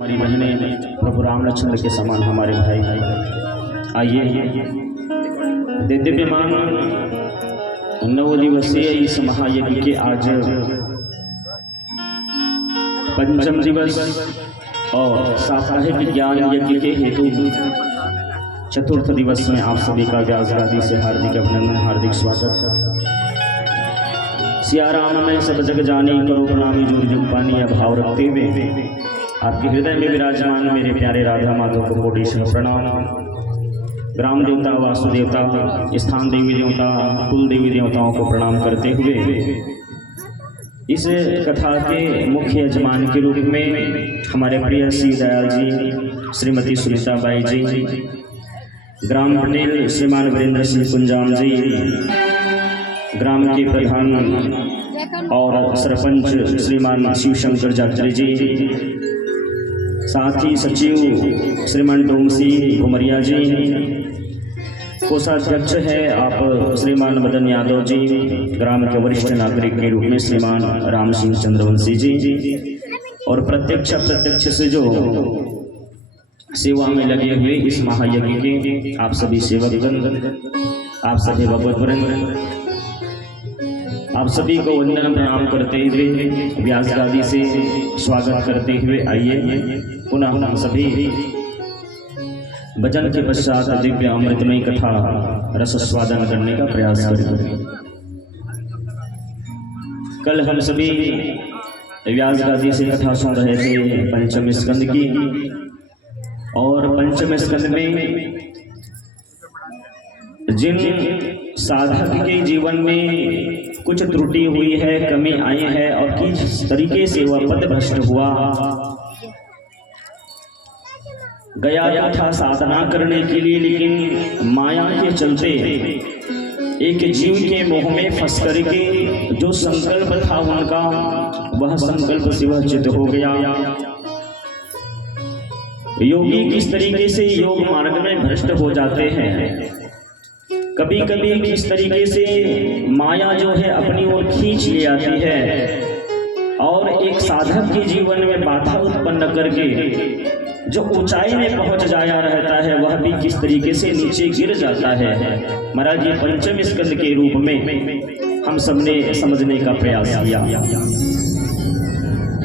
हमारी बहनें प्रभु राम लक्ष्मण के समान हमारे भाई आइए दिव्यमान 9 दिवसीय इस महायज्ञ के आज पंचम दिवस और साप्ताहिक ज्ञान यज्ञ के हेतु चतुर्थ दिवस में आप सभी का व्यास गादी से हार्दिक अभिनंदन, हार्दिक स्वागत। सिया राम में सब जग जानी, करो प्रणामी जुग जुग पानी। भाव रखते हुए आपके हृदय में विराजमान मेरे प्यारे राधा माधव को कोटिशः प्रणाम। ग्राम देवता, वास्तु देवता, स्थान देवी देवता, कुल देवी देवताओं को प्रणाम करते हुए इस कथा के मुख्य यजमान के रूप में हमारे प्रिय श्री दयाल जी, श्रीमती सुनीता बाई जी, ग्राम पटेल श्रीमान वीरेंद्र सिंह कुंजाम जी, ग्राम के प्रधान और सरपंच श्रीमान शिवशंकर जात्री जी, साथ ही सचिव श्रीमान डोम सिंह घुमरिया जी, कोषाध्यक्ष है आप श्रीमान मदन यादव जी, ग्राम के वरिष्ठ नागरिक के रूप में श्रीमान राम सिंह चंद्रवंशी जी, और प्रत्यक्ष अप्रत्यक्ष से जो सेवा में लगे हुए इस महायज्ञ के आप सभी सेवकगण, आप सभी भगवतवृंद, आप सभी को वंदन प्रणाम करते हुए व्यास गादी से स्वागत करते हुए आइए पुनः हम सभी भजन के पश्चात दिव्य अमृतमय कथा रस स्वादन करने का प्रयास करेंगे। कल हम सभी व्यास गादी से कथा सुन रहे थे पंचम स्कंद की, और पंचम स्कंद में जिन साधक के जीवन में कुछ त्रुटि हुई है, कमी आई है और किस तरीके से वह पद भ्रष्ट हुआ गया था साधना करने के लिए, लेकिन माया के चलते एक जीव के मोह में फंस करके जो संकल्प था उनका, वह संकल्प से वह चित हो गया। योगी किस तरीके से योग मार्ग में भ्रष्ट हो जाते हैं, कभी कभी किस तरीके से माया जो है अपनी ओर खींच ले आती है और एक साधक के जीवन में बाधा उत्पन्न करके जो ऊंचाई में पहुंच जाया रहता है वह भी किस तरीके से नीचे गिर जाता है। महाराज जी पंचम स्कंद के रूप में हम सबने समझने का प्रयास किया।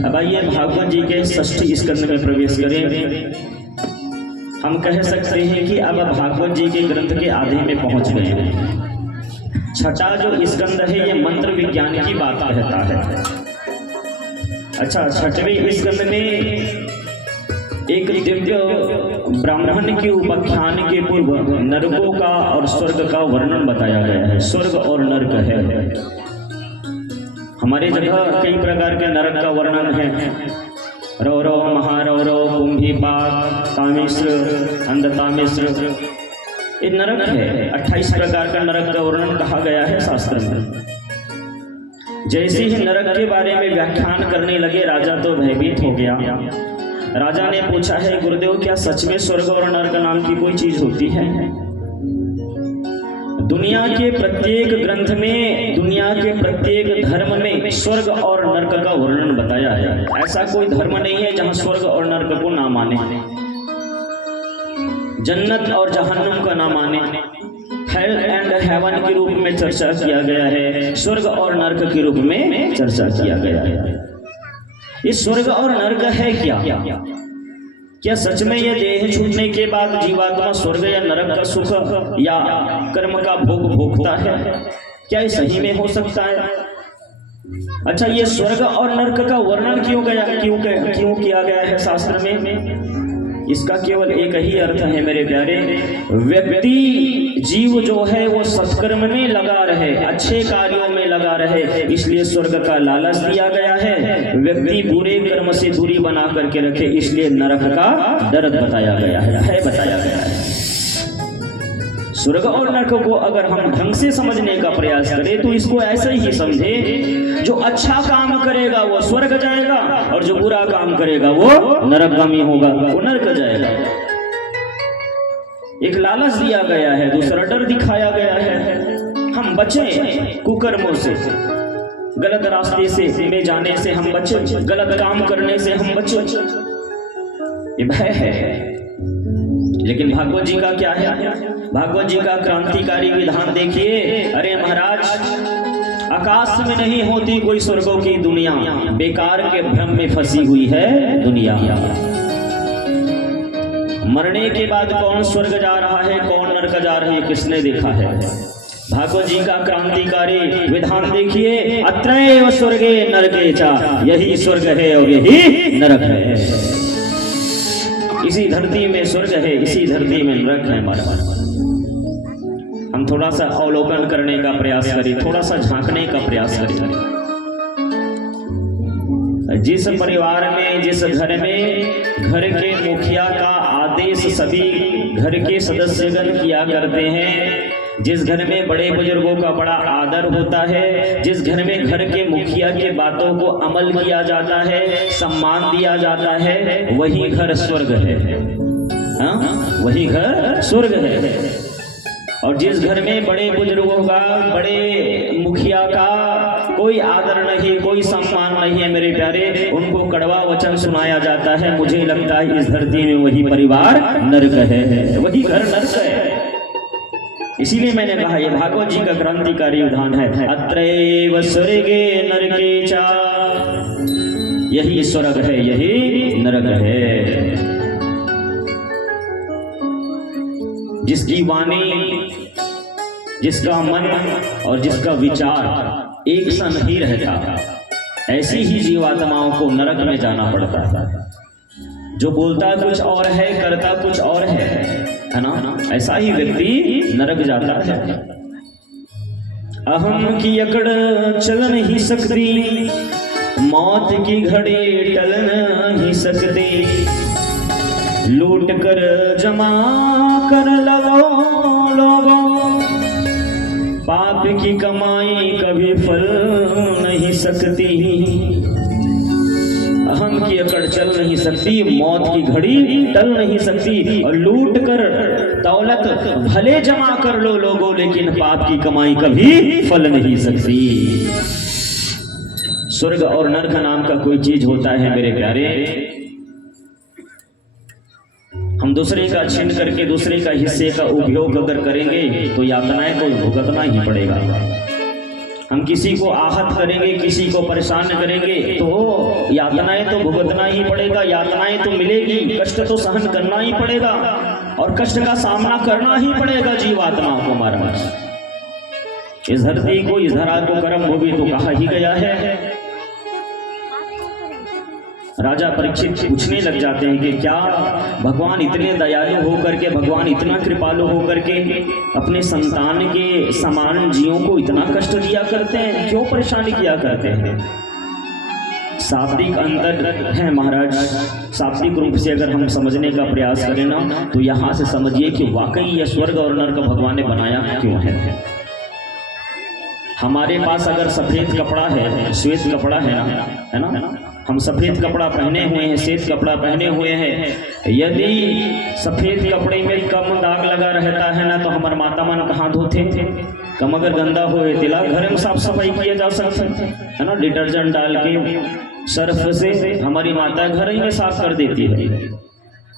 अब आइए भागवत जी के षष्ठी स्कंद में प्रवेश करें। हम कह सकते हैं कि अब भागवत जी के ग्रंथ के आधे में पहुंच गए हैं। छठा जो स्कंद है ये मंत्र विज्ञान की बात कहता है। अच्छा, छठवें स्कंद में एक दिव्य ब्राह्मण के उपाख्यान के पूर्व नरकों का और स्वर्ग का वर्णन बताया गया है। स्वर्ग और नरक है। हमारे जगह कई प्रकार के नरक का वर्णन है। रौरव, महारौरव, कुंभीपाक, तामिश्र, अंधतामिश्र, ये नरक है। 28 प्रकार का नरक का वर्णन कहा गया है शास्त्र में। जैसे ही नरक के बारे में व्याख्यान करने लगे राजा तो भयभीत हो गया। राजा ने पूछा है गुरुदेव, क्या सच में स्वर्ग और नरक नाम की कोई चीज होती है? दुनिया के प्रत्येक ग्रंथ में, दुनिया के प्रत्येक धर्म में स्वर्ग और नरक का वर्णन बताया है। ऐसा कोई धर्म नहीं है जहां स्वर्ग और नरक को ना माने, जन्नत और जहन्नुम का ना माने। हेल एंड हेवन के रूप में चर्चा किया गया है, स्वर्ग और नरक के रूप में चर्चा किया गया है। इस स्वर्ग और नरक है क्या सच में यह देह छूटने के बाद जीवात्मा स्वर्ग या नरक का सुख या कर्म का भोग भोगता है? क्या ये सही में हो सकता है? अच्छा, ये स्वर्ग और नरक का वर्णन क्यों किया गया है शास्त्र में? इसका केवल एक ही अर्थ है मेरे प्यारे, व्यक्ति जीव जो है वो सत्कर्म में लगा रहे, अच्छे कार्यों में लगा रहे, इसलिए स्वर्ग का लालच दिया गया है। व्यक्ति बुरे कर्म से दूरी बना करके रखे, इसलिए नरक का दर्द बताया गया है, बताया गया है। स्वर्ग और नरक को अगर हम ढंग से समझने का प्रयास करें तो इसको ऐसे ही समझे, जो अच्छा काम करेगा वो स्वर्ग जाएगा और जो बुरा काम करेगा वो नरकगामी होगा, वो नरक जाएगा। एक लालच दिया गया है, दूसरा डर दिखाया गया है। हम बचें कुकर्मों से, गलत रास्ते से में जाने से हम बचें, गलत काम करने से हम बचें। ये भय है। लेकिन भागवत जी का क्या है? भागवत जी का क्रांतिकारी विधान देखिए। अरे महाराज, आकाश में नहीं होती कोई स्वर्गों की दुनिया, बेकार के भ्रम में फंसी हुई है दुनिया। मरने के बाद कौन स्वर्ग जा रहा है, कौन नरक जा रहा है, किसने देखा है? भागवत जी का क्रांतिकारी विधान देखिए। अत्रैव स्वर्गे नरके चा, यही स्वर्ग है और यही नरक है। इसी धरती में स्वर्ग है, इसी धरती में नरक है। हमारा हम थोड़ा सा अवलोकन करने का प्रयास करें, थोड़ा सा झांकने का प्रयास करें। जिस परिवार में, जिस घर में घर के मुखिया का आदेश सभी घर के सदस्यगण किया करते हैं, जिस घर में बड़े बुजुर्गों का बड़ा आदर होता है, जिस घर में घर के मुखिया के बातों को अमल किया जाता है, सम्मान दिया जाता है, वही घर स्वर्ग है। हाँ, वही घर स्वर्ग है। और जिस घर में बड़े बुजुर्गों का, बड़े मुखिया का कोई आदर नहीं, कोई सम्मान नहीं है मेरे प्यारे, उनको कड़वा वचन सुनाया जाता है, मुझे लगता है इस धरती में वही परिवार नरक है, वही घर नरक है। इसीलिए मैंने कहा ये भागवत जी का क्रांतिकारी विधान है। अत्रैव स्वर्गे नरके चा, यही स्वर्ग है, यही नरक है। जिसकी वाणी, जिसका मन और जिसका विचार एक सा नहीं रहता, ऐसी ही जीवात्माओं को नरक में जाना पड़ता है। जो बोलता कुछ और है, करता कुछ और है ना, ऐसा ही व्यक्ति नरक जाता है। अहम की अकड़ चल नहीं सकती, मौत की घड़ी टल नहीं सकती, लूट कर जमा कर लगो लोगों, पाप की कमाई कभी फल नहीं सकती। अहम की अकड़ चल नहीं सकती, मौत की घड़ी टल नहीं सकती, और लूट कर दौलत भले जमा कर लो लोगों, लेकिन पाप की कमाई कभी फल नहीं सकती। स्वर्ग और नरक नाम का कोई चीज होता है मेरे प्यारे, हम दूसरे का छीन करके दूसरे का हिस्से का उपयोग अगर करेंगे तो यातनाएं को भुगतना ही पड़ेगा। हम किसी को आहत करेंगे, किसी को परेशान करेंगे तो यातनाएं तो भुगतना ही पड़ेगा, यातनाएं तो मिलेगी, कष्ट तो सहन करना ही पड़ेगा और कष्ट का सामना करना ही पड़ेगा जीवात्माओं को। हमारा इस धरती को, इस धरा को कर्म भूमि तो कहा ही गया है। राजा परीक्षित पूछने लग जाते हैं कि क्या भगवान इतने दयालु होकर के, भगवान इतना कृपालु होकर के अपने संतान के समान जीवों को इतना कष्ट दिया करते हैं, क्यों परेशानी किया करते हैं? शाब्दिक अंतर है महाराज। शाब्दिक रूप से अगर हम समझने का प्रयास करें ना, तो यहाँ से समझिए कि वाकई यह स्वर्ग और नरक भगवान ने बनाया क्यों है। हमारे पास अगर सफेद कपड़ा है, श्वेत कपड़ा है ना, हम सफेद कपड़ा पहने हुए हैं, श्वेत कपड़ा पहने हुए हैं, यदि सफेद कपड़े में कम दाग लगा रहता है ना, तो हमारे माता मन कहाँ धोते थे? कम अगर गंदा हो तिला घर में साफ सफाई किया जा सकता है ना, डिटर्जेंट डाल के सर्फ से हमारी माता घर ही में साफ कर देती है।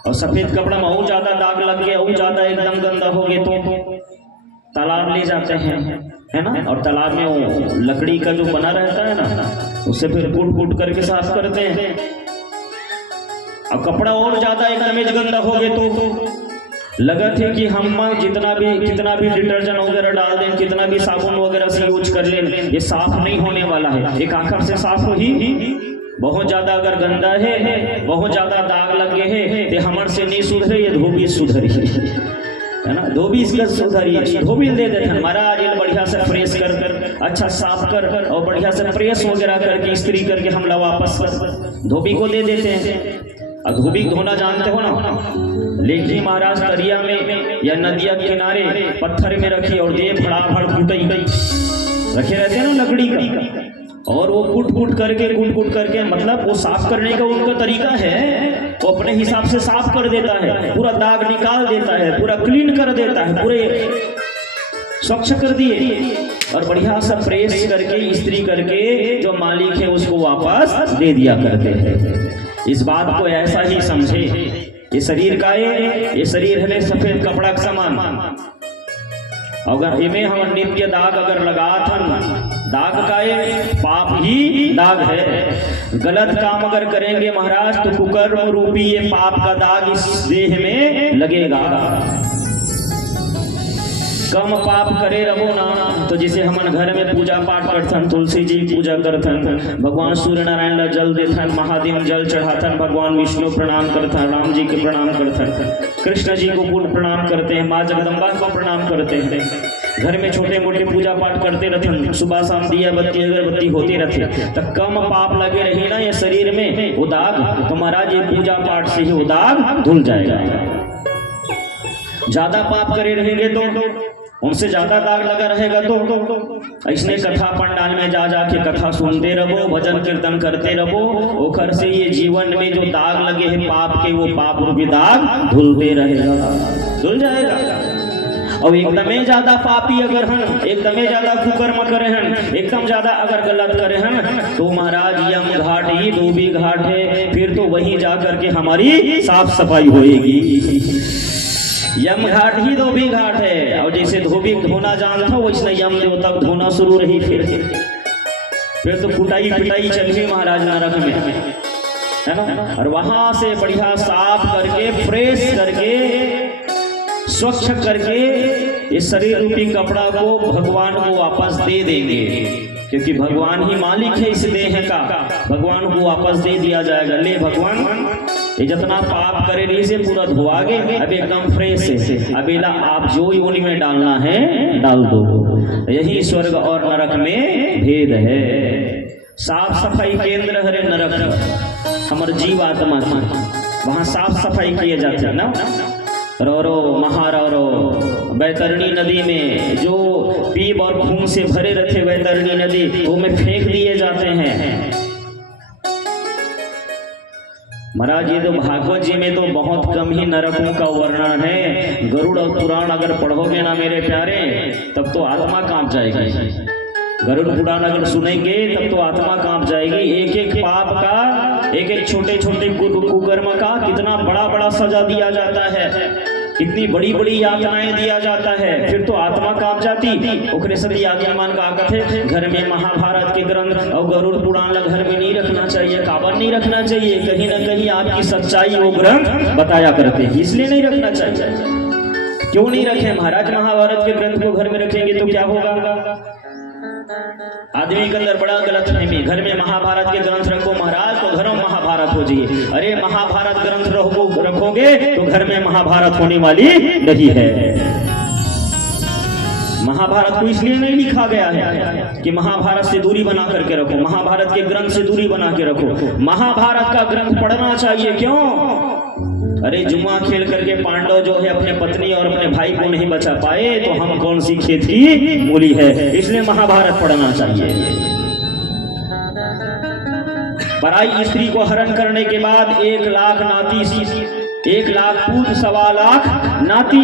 और सफेद कपड़ा में और ज्यादा दाग लग गया, और ज्यादा एकदम गंदा हो गया तो तालाब ले जाते हैं, है ना, और तालाब में वो लकड़ी का जो बना रहता है ना, उससे फिर कूट करके साफ करते हैं। अब कपड़ा और ज्यादा एकदम गंदा हो गया तो लगा थे कि हम कितना भी डिटर्जेंट वगैरह डाल दें, कितना भी साबुन वगैरह से यूज कर लें, ये साफ नहीं होने वाला है। एक आखिर से साफ ही बहुत ज्यादा अगर गंदा है, बहुत ज्यादा दाग लगे है, तो हमारे से नहीं सुधरे, ये धोबी सुधरी है ना, धोबी इसका सुधरिए, धोबी दे देते हैं महाराज, ये बढ़िया से फ्रेश कर अच्छा साफ कर और बढ़िया से प्रेस वगैरह करके इस्त्री करके हम लोग वापस धोबी को दे देते हैं। और धोबी धोना जानते हो ना, लेकिन महाराज दरिया में या नदिया के किनारे पत्थर में रखी और दे फड़ाफड़ कूटई रखे रहते हैं ना लकड़ी का, और वो कूट करके मतलब वो साफ करने का उनका तरीका है, वो अपने हिसाब से साफ कर देता है, पूरा दाग निकाल देता है, पूरा क्लीन कर देता है, पूरे स्वच्छ कर दिए और बढ़िया सा प्रेस करके इस्त्री करके जो मालिक है उसको वापस दे दिया करते हैं। इस बात को ऐसा ही समझे ये शरीर का ये शरीर है सफेद कपड़ा के समान। अगर इमे हम नित्य दाग अगर लगा था, दाग का ये पाप ही दाग है। गलत काम अगर करेंगे महाराज तो कुकर्म रूपी ये पाप का दाग इस देह में लगेगा। कम पाप करे रहो ना, तो जिसे हमन घर में पूजा पाठ करथन, तुलसी जी पूजा करथन, भगवान सूर्य नारायण ला जल देथन, महादेव जल चढ़ाथन, भगवान विष्णु प्रणाम करथन, राम जी के प्रणाम करथन, कृष्ण जी को पूर्ण प्रणाम करते हैं, माँ जगदम्बा को प्रणाम करते हैं। घर में छोटे मोटे पूजा पाठ करते रहते, सुबह शाम दिया बत्ती अगरबत्ती होते रहते, तो कम पाप लगे रही ना ये शरीर में वो दाग, तो महाराज ये पूजा पाठ से ही वो दाग धुल जाएगा। ज्यादा पाप करे रहेंगे तो उनसे ज्यादा दाग लगा रहेगा। तो इसने कथा पंडाल में जा जाके कथा सुनते रहो, भजन कीर्तन करते रहो, ओखर से ये जीवन में जो दाग लगे हैं पाप के, वो पाप रूपी दाग धुलते रहेगा, धुल जाएगा। और एकदम ज्यादा पापी अगर हम एकदम ज्यादा कुकर्म करे हैं, एकदम ज्यादा अगर गलत करे हैं, तो महाराज यम घाट ही धोबी घाट है, फिर तो वहीं जा करके हमारी साफ सफाई होएगी। यम घाट ही धोबी घाट है, और जैसे धोबी धोना जानता वैसे यम देवता धोना शुरू रही, फिर तो कुटाई पिटाई चल गई महाराज नरक में, है ना। और वहां से बढ़िया साफ करके फ्रेश करके स्वच्छ करके इस शरीर रूपी कपड़ा को भगवान को वापस दे देंगे, क्योंकि भगवान ही मालिक है इस देह का, भगवान को वापस दे दिया जाएगा। ले भगवान ये जितना पाप करे रही से पूरा धोआ गए, अब एकदम फ्रेश है, अबेला आप जो योनि में डालना है डाल दो। यही स्वर्ग और नरक में भेद है। साफ सफाई केंद्र हरे नरक, हमारे जीव आत्मा वहां साफ सफाई किए जाते हैं ना। रो महारो बैतरणी नदी में जो पीप और खून से भरे रहते बैतरणी नदी, वो में फेंक दिए जाते हैं महाराज। ये तो भागवत जी में तो बहुत कम ही नरकों का वर्णन है। गरुड़ और पुराण अगर पढ़ोगे ना मेरे प्यारे, तब तो आत्मा कांप जाएगी। गरुड़ पुराण अगर सुनेंगे तब तो आत्मा कांप जाएगी। एक एक पाप का, एक एक छोटे छोटे कुकर्म का कितना बड़ा बड़ा सजा दिया जाता है, कितनी बड़ी बड़ी यातनाएं दिया जाता है, फिर तो आत्मा कांप जाती। ओकरे सभी आत्मान का आगत है। घर में महाभारत के ग्रंथ और गरुड़ पुराण घर में नहीं रखना चाहिए, काबर नहीं रखना चाहिए, कहीं ना कहीं आपकी सच्चाई वो ग्रंथ बताया करते हैं, इसलिए नहीं रखना चाहिए। क्यों नहीं रखे महाराज? महाभारत के ग्रंथ को घर में रखेंगे तो क्या होगा? आदमी के अंदर बड़ा गलत फहमी, घर में महाभारत के ग्रंथ रखो महाराज तो घरों में महाभारत हो जाए। अरे महाभारत ग्रंथ रखोगे तो घर में महाभारत होने वाली नहीं है। महाभारत को इसलिए नहीं लिखा गया है कि महाभारत से दूरी बना करके रखो, महाभारत के ग्रंथ से दूरी बना के रखो। महाभारत का ग्रंथ पढ़ना चाहिए। क्यों? अरे जुआ खेल करके पांडव जो है अपने पत्नी और अपने भाई को नहीं बचा पाए, तो हम कौन सी खेत की मूली है, इसलिए महाभारत पढ़ना चाहिए। पराई स्त्री को हरण करने के बाद 1 लाख नाती, 1 लाख पूत 1.25 लाख नाती,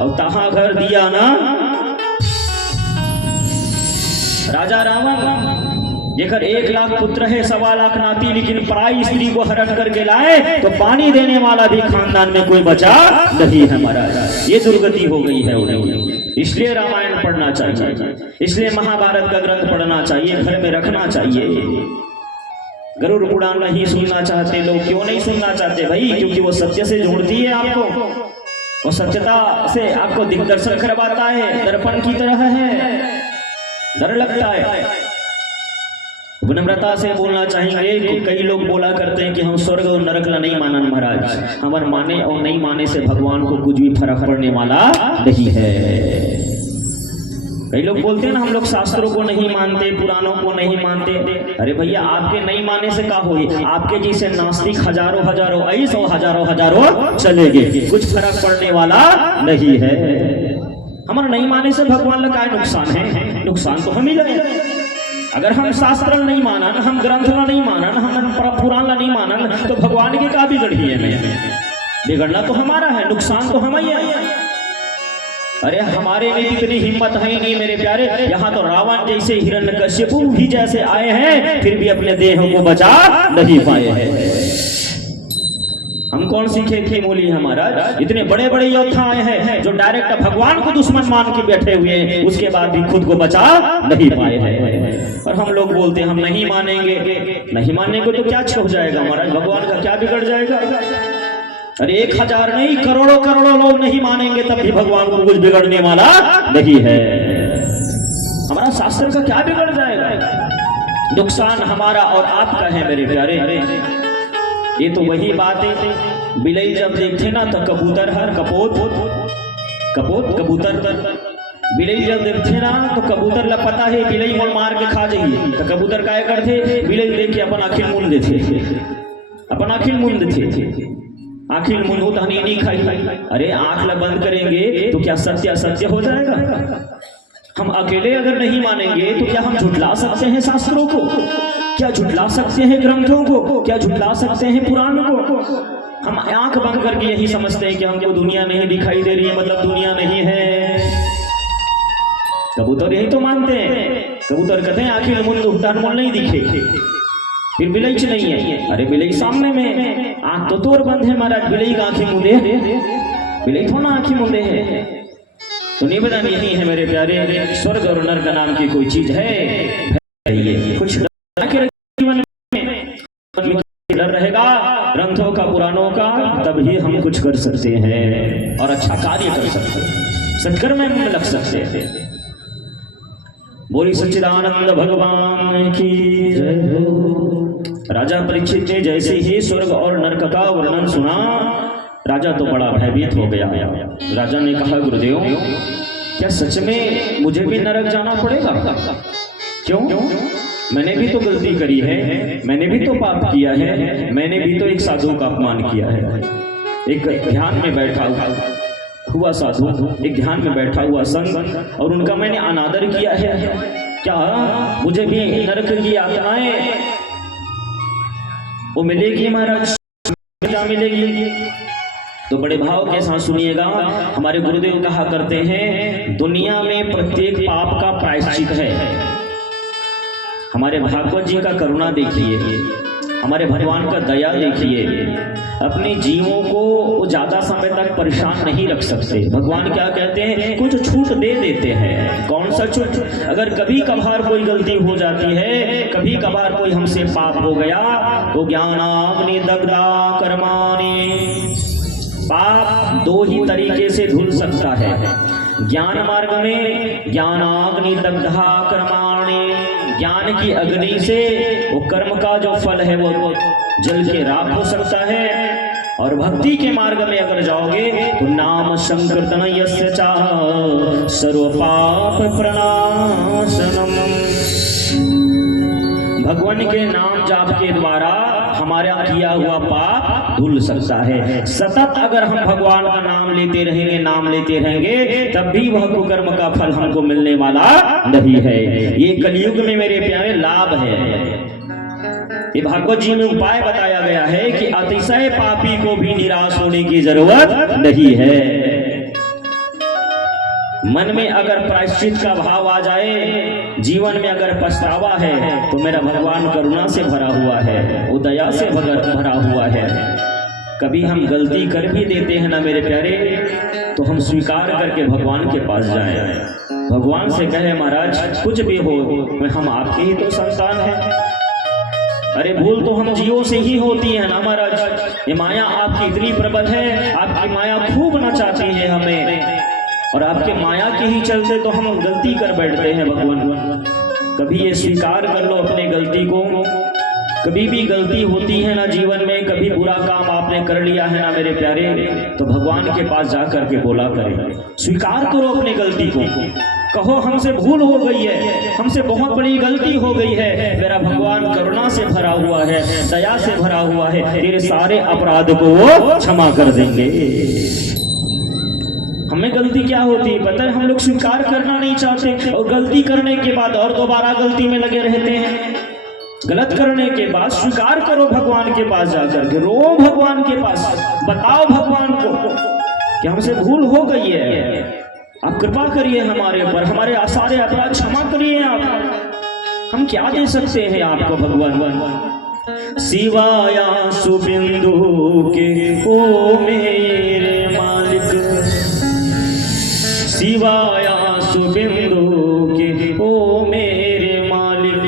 और तहां घर दिया ना राजा रावण, जेकर 1 लाख पुत्र है 1.25 लाख नाती, लेकिन पराई स्त्री को हरण करके लाए तो पानी देने वाला भी खानदान में कोई बचा नहीं है महाराज। ये दुर्गति हो गई है उन्हें। इसलिए रामायण पढ़ना चाहिए, इसलिए महाभारत का ग्रंथ पढ़ना चाहिए, घर में रखना चाहिए। गरुड़ पुराण नहीं सुनना चाहते लोग। क्यों नहीं सुनना चाहते भाई? क्योंकि वो सत्य से जोड़ती है आपको, वो सत्यता से आपको दिग्दर्शन करवाता है, दर्पण की तरह है, डर लगता है। विनम्रता से बोलना चाहिए। कई लोग बोला करते हैं कि हम स्वर्ग और नरक ला नहीं मानन महाराज। हमारे माने और नहीं माने से भगवान को कुछ भी फर्क पड़ने वाला नहीं है। कई लोग बोलते हैं ना हम लोग शास्त्रों को नहीं मानते, पुराणों को नहीं मानते। अरे भैया आपके नहीं माने से क्या होगी? आपके जैसे नास्तिक हजारों हजारों ऐसे हजारों हजारों चलेंगे, कुछ फर्क पड़ने वाला नहीं है। हमारा नहीं माने से भगवान का नुकसान है? नुकसान तो हम ही लगे। अगर हम शास्त्र नहीं मानन, हम ग्रंथ नहीं मानन, हम पुराण नहीं मानन, तो भगवान की का बिगड़ी है? बिगड़ना तो हमारा है, नुकसान तो हम ही है। अरे हमारे में इतनी हिम्मत है ही नहीं मेरे प्यारे। यहाँ तो रावण जैसे हिरण्यकश्यपु भी जैसे आए हैं, फिर भी अपने देह को बचा नहीं पाए हैं। हम कौन सी खेती मूली है महाराज? इतने बड़े बड़े योद्धा आए हैं जो डायरेक्ट भगवान को दुश्मन मान के बैठे हुए हैं, उसके बाद भी खुद को बचा नहीं पाए हैं। और हम लोग बोलते हैं हम नहीं मानेंगे। नहीं मानेंगे तो क्या हो जाएगा महाराज? भगवान का क्या बिगड़ जाएगा? अरे 1000 नहीं, करोड़ों करोड़ों लोग नहीं मानेंगे तब भी भगवान को कुछ बिगड़ने वाला नहीं है। हमारा शास्त्र का क्या बिगड़ जाएगा? नुकसान हमारा और आपका है मेरे प्यारे। ये तो वही बात है, बिलई जब देखते ना तो कबूतर हर कपोत कबूतर बिलई जब देखते ना तो कबूतर ला पता है बिलई मोल मार के खा जाइए, तो कबूतर काय करते? बिलई देख के अपन आखिर मुंड देते, अपन आखिर मुंड देते, आखिर मुंड हो तो नहीं खाई। अरे आंख ला बंद करेंगे तो क्या सत्य असत्य हो जाएगा? हम अकेले अगर नहीं मानेंगे तो क्या हम झुठला सकते हैं शास्त्रों को? क्या झुठला सकते हैं ग्रंथों को? क्या झुठला सकते हैं पुराण को? हम आंख बंद करके यही समझते हैं कि हमको दुनिया नहीं दिखाई दे रही है, मतलब दुनिया नहीं है। कबूतर यही तो मानते हैं। कबूतर कहते हैं आखिर मुंड उठान मुंड नहीं दिखे, फिर बिलई नहीं है। अरे बिलई सामने में, आंख तो तोर बंद है महाराज, बिलई का आंखें मुंदे, बिलई थोड़ा आंखें मुंदे है। तो निवेदन यही है मेरे प्यारे, स्वर्ग और नरक नाम की कोई चीज है कुछ जीवन में डर रहेगा ग्रंथों का पुराणों का, तभी हम कुछ कर सकते हैं और अच्छा कार्य कर सकते हैं, सत्कर्म में लग सकते हैं। बोली सच्चिदानंद भगवान की जय हो। राजा परीक्षित ने जैसे ही स्वर्ग और नरक का वर्णन सुना, राजा तो बड़ा भयभीत हो गया। राजा ने कहा गुरुदेव, क्या सच में मुझे भी नरक जाना पड़ेगा? क्यों? मैंने भी तो गलती करी है, मैंने भी तो पाप किया है, मैंने भी तो एक साधु का अपमान किया है। एक ध्यान में बैठा हुआ साधु, एक ध्यान में बैठा हुआ संत, और उनका मैंने अनादर किया है, क्या मुझे भी नरक की यातनाएं वो मिलेगी महाराज? क्या मिलेगी? तो बड़े भाव के साथ सुनिएगा। हमारे गुरुदेव कहा करते हैं दुनिया में प्रत्येक पाप का प्रायश्चित है। हमारे भागवत जी का करुणा देखिए, हमारे भगवान का दया देखिए। अपने जीवों को वो ज्यादा समय तक परेशान नहीं रख सकते। भगवान क्या कहते हैं? कुछ छूट दे देते हैं। कौन सा छूट? अगर कभी कभार कोई गलती हो जाती है, कभी कभार कोई हमसे पाप हो गया, तो ज्ञानाग्नि दग्धा कर्माणि, पाप दो ही तरीके से धुल सकता है। ज्ञान मार्ग में ज्ञानाग्नि दग्धा कर्माणि, ज्ञान की अग्नि से वो कर्म का जो फल है वो जल के राख हो सकता है। और भक्ति के मार्ग में अगर जाओगे तो नाम संकीर्तन यस्य चा सर्व पाप प्रणाशनम, भगवान के नाम जाप के द्वारा हमारा किया हुआ पाप धुल सकता है। सतत अगर हम भगवान का नाम लेते रहेंगे, नाम लेते रहेंगे, तब भी वह कुकर्म का फल हमको मिलने वाला नहीं है। ये कलयुग में मेरे प्यारे लाभ है। ये भागवत जी में उपाय बताया गया है कि अतिशय पापी को भी निराश होने की जरूरत नहीं है। मन में अगर प्रायश्चित का भाव आ जाए, जीवन में अगर पछतावा है, तो मेरा भगवान करुणा से भरा हुआ है, वो दया से भरा हुआ है। कभी हम गलती कर भी देते हैं ना मेरे प्यारे, तो हम स्वीकार करके भगवान के पास जाएं, भगवान से कहे महाराज कुछ भी हो, हम आपके ही तो संतान हैं। अरे भूल तो हम जीवों से ही होती है ना महाराज। ये माया आपकी इतनी प्रबल है, आपकी माया खूब नचाती है हमें, और आपके माया के ही चलते तो हम गलती कर बैठते हैं। भगवान कभी ये स्वीकार कर लो अपने गलती को। कभी भी गलती होती है ना जीवन में, कभी बुरा काम आपने कर लिया है ना मेरे प्यारे, तो भगवान के पास जा करके बोला करें, स्वीकार करो अपने गलती को, कहो हमसे भूल हो गई है, हमसे बहुत बड़ी गलती हो गई है, मेरा भगवान करुणा से भरा हुआ है, दया से भरा हुआ है, तेरे सारे अपराध को वो क्षमा कर देंगे। हमें गलती क्या होती है पता है? हम लोग स्वीकार करना नहीं चाहते, और गलती करने के बाद और दोबारा गलती में लगे रहते हैं। गलत करने के बाद स्वीकार करो भगवान के पास जाकर के, रो भगवान के पास, बताओ भगवान को कि हमसे भूल हो गई है, आप कृपा करिए हमारे ऊपर, हमारे सारे अपराध क्षमा करिए आप। हम क्या दे सकते हैं आपको भगवान? सिवाय आंसू बिंदु के ओ मेरे मालिक, सिवाय आंसू बिंदु के ओ मेरे मालिक,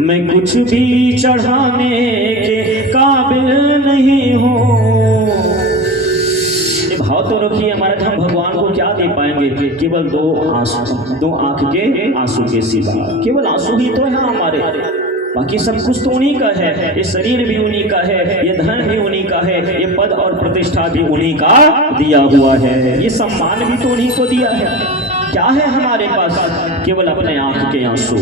मैं कुछ भी चढ़ाने के काबिल नहीं हूँ। ये भाव तो रखिए हमारे, हम भगवान को क्या दे पाएंगे? केवल दो आंख के आंसू के सिवा, केवल आंसू ही तो है हमारे, बाकी सब कुछ तो उन्हीं का है। ये शरीर भी उन्हीं का है, ये धन भी उन्हीं का है, ये पद और प्रतिष्ठा भी उन्हीं का दिया हुआ है, ये सम्मान भी तो उन्हीं को दिया है। क्या है हमारे पास? केवल अपने आंख के आंसू।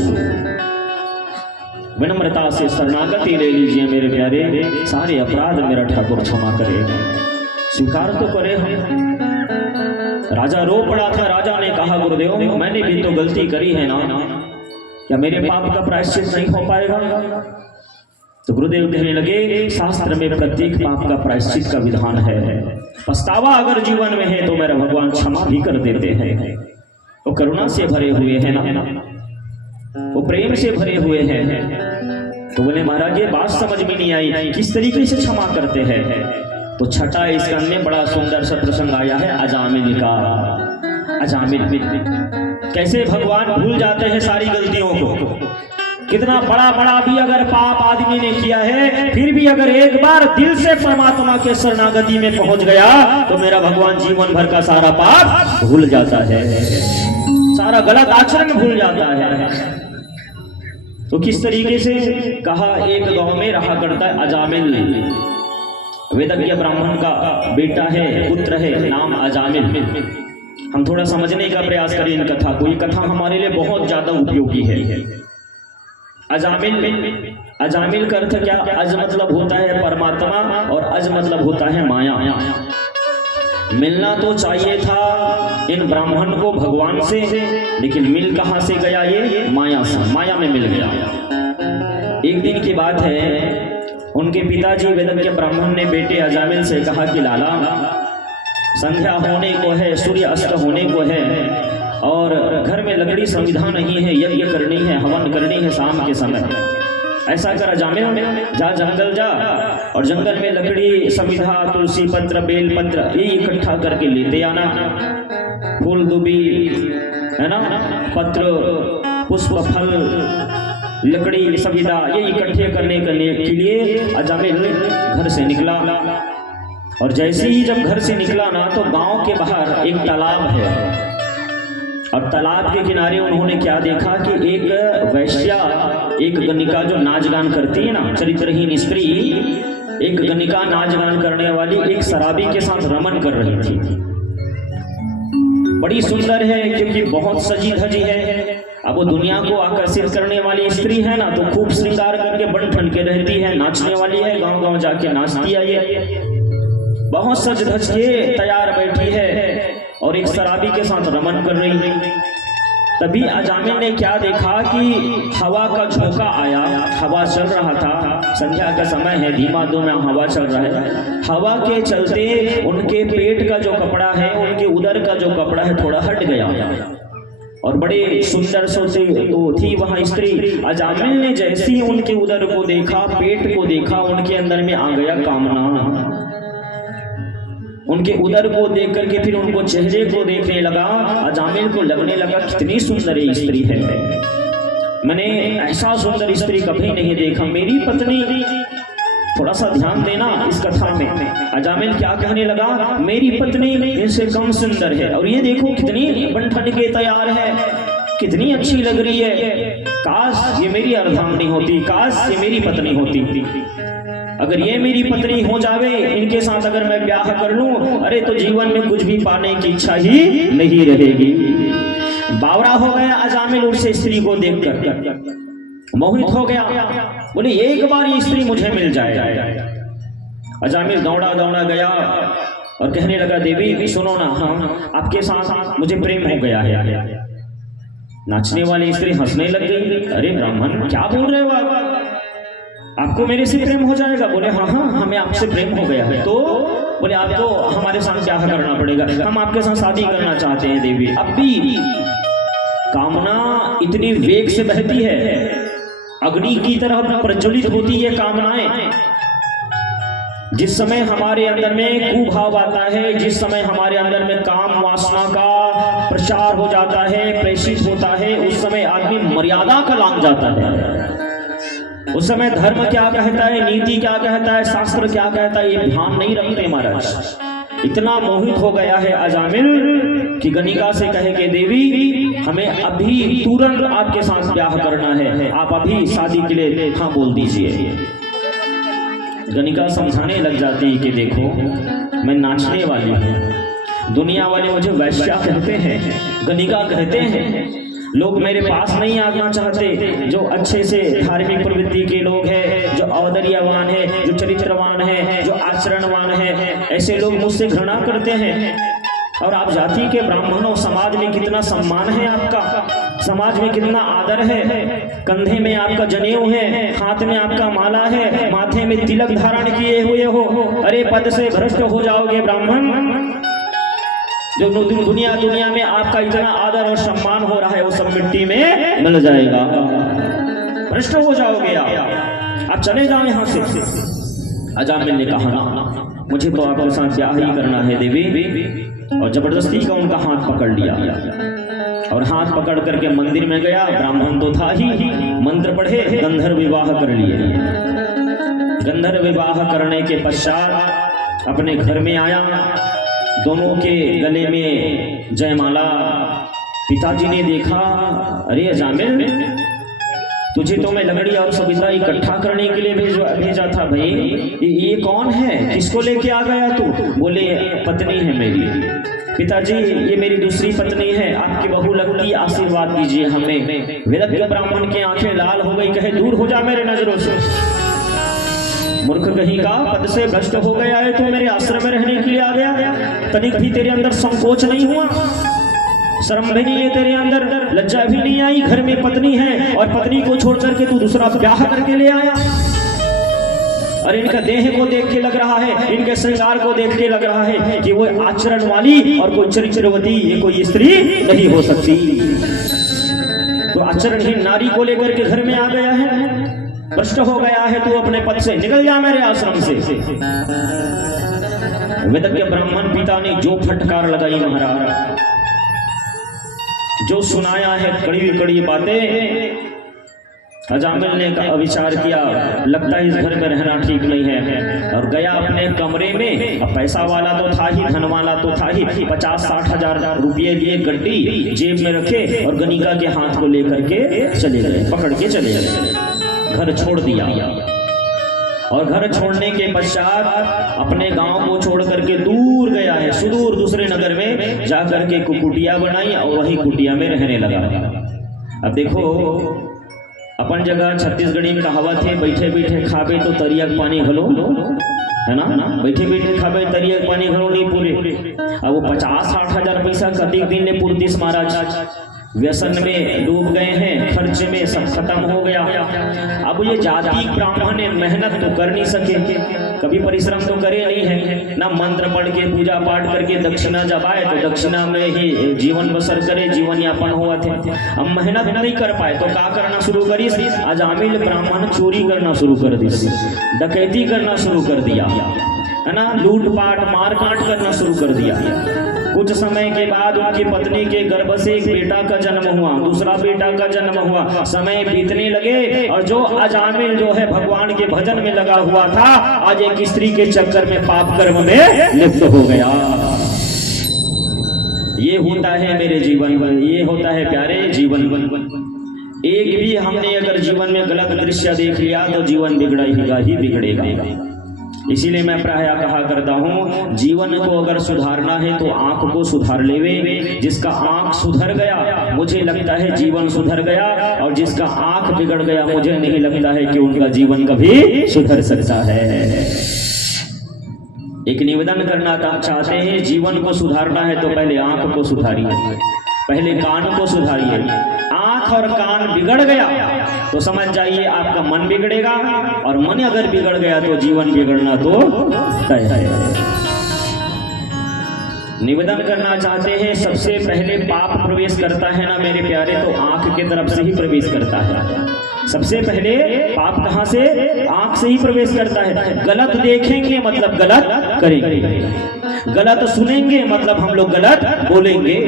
विनम्रता से शरणागति ले लीजिए मेरे प्यारे, सारे अपराध मेरा ठाकुर क्षमा करे, स्वीकार तो करे। हम राजा रो पड़ा था, राजा ने कहा गुरुदेव मैंने भी तो गलती करी है ना, क्या मेरे पाप का प्रायश्चित नहीं हो पाएगा? तो गुरुदेव कहने लगे शास्त्र में प्रत्येक पाप का प्रायश्चित का विधान है, पछतावा अगर जीवन में है तो मेरा भगवान क्षमा भी कर देते हैं। वो करुणा से भरे हुए हैं ना, वो प्रेम से भरे हुए हैं। तो बोले महाराज ये बात समझ में नहीं आई, किस तरीके से क्षमा करते हैं? तो छठा स्कंद में बड़ा सुंदर सा प्रसंग आया है अजामिल का। अजामिल कैसे भगवान भूल जाते हैं सारी गलतियों को। कितना बड़ा बड़ा भी अगर पाप आदमी ने किया है, फिर भी अगर एक बार दिल से परमात्मा के शरणागति में पहुंच गया तो मेरा भगवान जीवन भर का सारा पाप भूल जाता है, सारा गलत आचरण भूल जाता है। तो किस तरीके से कहा, एक गांव में रहा करता है अजामिल, वेदज्ञ ब्राह्मण का बेटा है, पुत्र है, नाम अजामिल। हम थोड़ा समझने का प्रयास करें इन कथा को, ये कथा हमारे लिए बहुत ज्यादा उपयोगी है। अजामिल का अर्थ क्या? अज मतलब होता है परमात्मा और अज मतलब होता है माया। मिलना तो चाहिए था इन ब्राह्मण को भगवान से, लेकिन मिल कहां से गया? ये माया से, माया में मिल गया। एक दिन की बात है, उनके पिताजी वेदज्ञ ब्राह्मण ने बेटे अजामिल से कहा कि लाला संध्या होने को है, सूर्य अस्त होने को है और घर में लकड़ी संविधा नहीं है, यज्ञ करनी है, हवन करनी है शाम के समय। ऐसा कर अजामिल जा जंगल जा और जंगल में लकड़ी संविधा, तुलसी पत्र, बेल पत्र ये इकट्ठा करके लेते आना, फूल दुबी है ना, पत्र पुष्प फल लकड़ी संविधा ये इकट्ठे करने के लिए अजामिल घर से निकला। और जैसे ही जब घर से निकला ना तो गांव के बाहर एक तालाब है और तालाब के किनारे उन्होंने क्या देखा कि एक वैश्या, एक गणिका जो नाच गान करती है ना, चरित्रहीन स्त्री, एक गणिका नाच गान करने वाली एक शराबी के साथ रमन कर रही थी। बड़ी सुंदर है क्योंकि बहुत सजी धजी है। अब वो दुनिया को आकर्षित करने वाली स्त्री है ना, तो खूब श्रृंगार करके बन ठन के रहती है, नाचने वाली है, गांव गांव जाके नाचती है, ये बहुत सज धज के तैयार बैठी है और एक शराबी के साथ रमन कर रही है। तभी अजामिल ने क्या देखा कि हवा का झोंका आया, हवा चल रहा था, संध्या का समय है, धीमा धीमा हवा चल रहा है। हवा के चलते उनके पेट का जो कपड़ा है, उनके उदर का जो कपड़ा है थोड़ा हट गया और बड़े सुंदर सोची तो थी वहां स्त्री। अजामिल ने जैसे ही उनके उदर को देखा, पेट को देखा, उनके अंदर में आ गया कामना। उनके उदर को देख करके फिर उनको चेहरे को देखने लगा। अजामिल को लगने लगा कितनी सुंदर ये स्त्री है, मैंने ऐसा सुंदर स्त्री कभी नहीं देखा, मेरी पत्नी। थोड़ा सा ध्यान देना इस कथा में। अजामिल क्या कहने लगा, मेरी पत्नी इनसे कम सुंदर है, और ये देखो कितनी बन ठन के तैयार है, कितनी अच्छी लग रही है। काश ये मेरी अर्धांगिनी होती, काश ये मेरी पत्नी होती। अगर ये मेरी पत्नी हो जावे, इनके साथ अगर मैं ब्याह कर लूं, अरे तो जीवन में कुछ भी पाने की इच्छा ही नहीं रहेगी। बावरा हो गया अजामिल उस स्त्री को देखकर, मोहित हो गया, बोले एक बार ये स्त्री मुझे मिल जाए। अजामिल दौड़ा दौड़ा गया और कहने लगा, देवी सुनो ना, हाँ आपके साथ मुझे प्रेम हो गया है। नाचने वाली स्त्री हंसने लग गई, अरे ब्राह्मण क्या बोल रहे हो आपको मेरे से प्रेम हो जाएगा? बोले हाँ हाँ हमें आपसे प्रेम हो गया है। तो बोले आपको हमारे साथ ब्याह करना पड़ेगा, हम आपके साथ शादी करना चाहते हैं। देवी अब भी कामना इतनी वेग से बहती है, अग्नि की तरह प्रज्वलित होती है कामनाएं। जिस समय हमारे अंदर में कुभाव आता है, जिस समय हमारे अंदर में काम वासना का प्रसार हो जाता है, प्रेषित होता है, उस समय आदमी मर्यादा का लांघ जाता है। उस समय धर्म क्या कहता है, नीति क्या कहता है, शास्त्र क्या कहता है, ये ध्यान नहीं रखते महाराज। इतना मोहित हो गया है अजामिल कि गणिका से कहे कि देवी हमें अभी तुरंत आपके साथ ब्याह करना है, आप अभी शादी के लिए हाँ बोल दीजिए। गणिका समझाने लग जाती है कि देखो मैं नाचने वाली हूँ, दुनिया वाले मुझे वैश्या कहते हैं, गणिका कहते हैं, लोग मेरे पास नहीं आना चाहते। जो अच्छे से धार्मिक प्रवृत्ति के लोग हैं, जो औदर्यवान है, जो चरित्रवान है, जो आचरणवान है, ऐसे लोग मुझसे घृणा करते हैं। और आप जाति के ब्राह्मणों, समाज में कितना सम्मान है आपका, समाज में कितना आदर है, कंधे में आपका जनेऊ है, हाथ में आपका माला है, माथे में तिलक धारण किए हुए हो। अरे पद से भ्रष्ट हो जाओगे ब्राह्मण। जो दुनिया में आपका इतना आदर और सम्मान हो रहा है वो सब मिट्टी में मिल जाएगा, भ्रष्ट हो जाओगे आप चले जाओ यहाँ से। अजामिल ने कहा ना, मुझे तो आपके साथ ब्याह ही करना है देवी। और जबरदस्ती का उनका हाथ पकड़ लिया और हाथ पकड़ करके मंदिर में गया। ब्राह्मण तो था ही, मंत्र पढ़े, गंधर्व विवाह कर लिए। गंधर्व विवाह करने के पश्चात अपने घर में आया, दोनों के गले में जयमाला। पिताजी ने देखा, अरे अजामिल तुझे तो मैं लकड़ी और सविता इकट्ठा करने के लिए भेजा था भाई, ये कौन है, किसको लेके आ गया तू? बोले पत्नी है मेरी। पिताजी ये मेरी दूसरी पत्नी है, आपकी बहू लगती, आशीर्वाद दीजिए हमें। वेदज्ञ ब्राह्मण की आंखें लाल हो गई, कहे दूर हो जा मेरे नजरों से। मूर्ख कहीं का, पद से भ्रष्ट हो गया है, तू मेरे आश्रम में रहने के लिए आ गया, तनिक भी तेरे अंदर संकोच नहीं हुआ, शर्म भी नहीं है तेरे अंदर, लज्जा भी नहीं आई। घर में पत्नी है और पत्नी को छोड़ करके तू दूसरा ब्याह करके ले आया। और इनका देह को देख के लग रहा है, इनके श्रृंगार को देख के लग रहा है कि वो आचरण वाली और कोई चरित्रवती ये कोई स्त्री नहीं हो सकती। तो आचरणहीन नारी को लेकर के घर में आ गया है, भ्रष्ट हो गया है, तू अपने पद से निकल जा मेरे आश्रम से। वेदज्ञ ब्राह्मण पिता ने जो फटकार लगाई महाराज, जो सुनाया है कड़ी कड़ी बातें, अजामिल ने विचार किया, लगता है इस घर में रहना ठीक नहीं है, और गया अपने कमरे में। अब पैसा वाला तो था ही, धन वाला तो था ही, 50-60 हजार रुपये लिए गड्डी जेब में रखे और गणिका के हाथ को लेकर के चले गए, पकड़ के चले गए, घर छोड़ दिया। और घर छोड़ने के पश्चात अपने गांव को छोड़ करके दूर गया है, सुदूर दूसरे नगर में जाकर के कुटिया बनाई और वही कुटिया में रहने लगा। अब देखो अपन जगह छत्तीसगढ़ी में कहावत है, बैठे बैठे खाबे तो तरियक पानी घलो, है ना, बैठे बैठे खाबे तरियक पानी घलो नहीं पूरे। अब वो 50-60 हजार पैसा कतिक दिन ने पूर्तिस महाराज, व्यसन में डूब गए हैं, खर्च में सब खत्म हो गया। अब ये जाति ब्राह्मण ने मेहनत तो कर नहीं सके, कभी परिश्रम तो करे नहीं है, ना मंत्र पढ़ के पूजा पाठ करके दक्षिणा जब आए तो दक्षिणा में ही जीवन बसर करे, जीवन यापन हुआ थे। अब मेहनत नहीं कर पाए तो क्या करना शुरू करी, अजामिल ब्राह्मण चोरी करना शुरू कर दी, डकैती करना शुरू कर दिया, है ना, लूटपाट मारकाट करना शुरू कर दिया। कुछ समय के बाद उनकी पत्नी के गर्भ से एक बेटा का जन्म हुआ, दूसरा बेटा का जन्म हुआ, समय बीतने लगे और जो अजामिल जो है भगवान के भजन में लगा हुआ था, आज एक स्त्री के चक्कर में पाप कर्म में लिप्त हो गया। ये होता है मेरे जीवन में, ये होता है प्यारे जीवन में। एक भी हमने अगर जीवन में गलत दृश्य देख लिया तो जीवन बिगड़ेगा ही बिगड़ेगा। इसीलिए मैं प्राय कहा करता हूँ, जीवन को अगर सुधारना है तो आंख को सुधार लेवे। जिसका आंख सुधर गया मुझे लगता है जीवन सुधर गया, और जिसका आंख बिगड़ गया मुझे नहीं लगता है कि उनका जीवन कभी सुधर सकता है। एक निवेदन करना चाहते हैं, जीवन को सुधारना है तो पहले आंख को सुधारिए, पहले कान को सुधारिए। आंख और कान बिगड़ गया तो समझ जाइए आपका मन बिगड़ेगा, और मन अगर बिगड़ गया तो जीवन बिगड़ना तो तय है। निवेदन करना चाहते हैं, सबसे पहले पाप प्रवेश करता है ना मेरे प्यारे, तो आंख की तरफ से ही प्रवेश करता है। सबसे पहले पाप कहाँ से? आंख से ही प्रवेश करता है। गलत देखेंगे मतलब गलत करेंगे, गलत सुनेंगे मतलब हम लोग गलत बोलेंगे।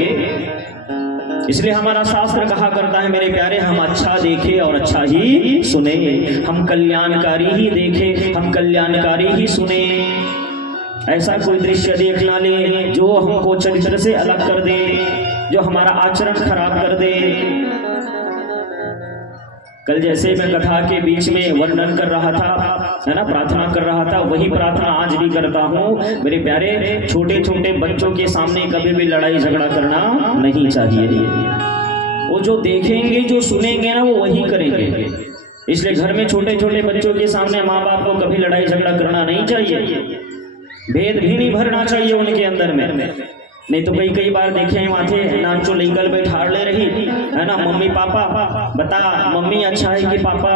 इसलिए हमारा शास्त्र कहा करता है मेरे प्यारे, हम अच्छा देखें और अच्छा ही सुने, हम कल्याणकारी ही देखें, हम कल्याणकारी ही सुने। ऐसा कोई दृश्य देख ना ले जो हमको चरित्र से अलग कर दे, जो हमारा आचरण खराब कर दे। कल जैसे मैं कथा के बीच में वर्णन कर रहा था, है ना, प्रार्थना कर रहा था, वही प्रार्थना आज भी करता हूँ मेरे प्यारे। छोटे छोटे बच्चों के सामने कभी भी लड़ाई झगड़ा करना नहीं चाहिए। वो जो देखेंगे जो सुनेंगे ना वो वही करेंगे। इसलिए घर में छोटे छोटे बच्चों के सामने माँ बाप को कभी लड़ाई झगड़ा करना नहीं चाहिए, भेद भी नहीं भरना चाहिए उनके अंदर में। नहीं तो कई बार देखे हैं माथे नाचो लेकर बैठाड़ ले रही है ना, मम्मी पापा बता मम्मी अच्छा है कि पापा,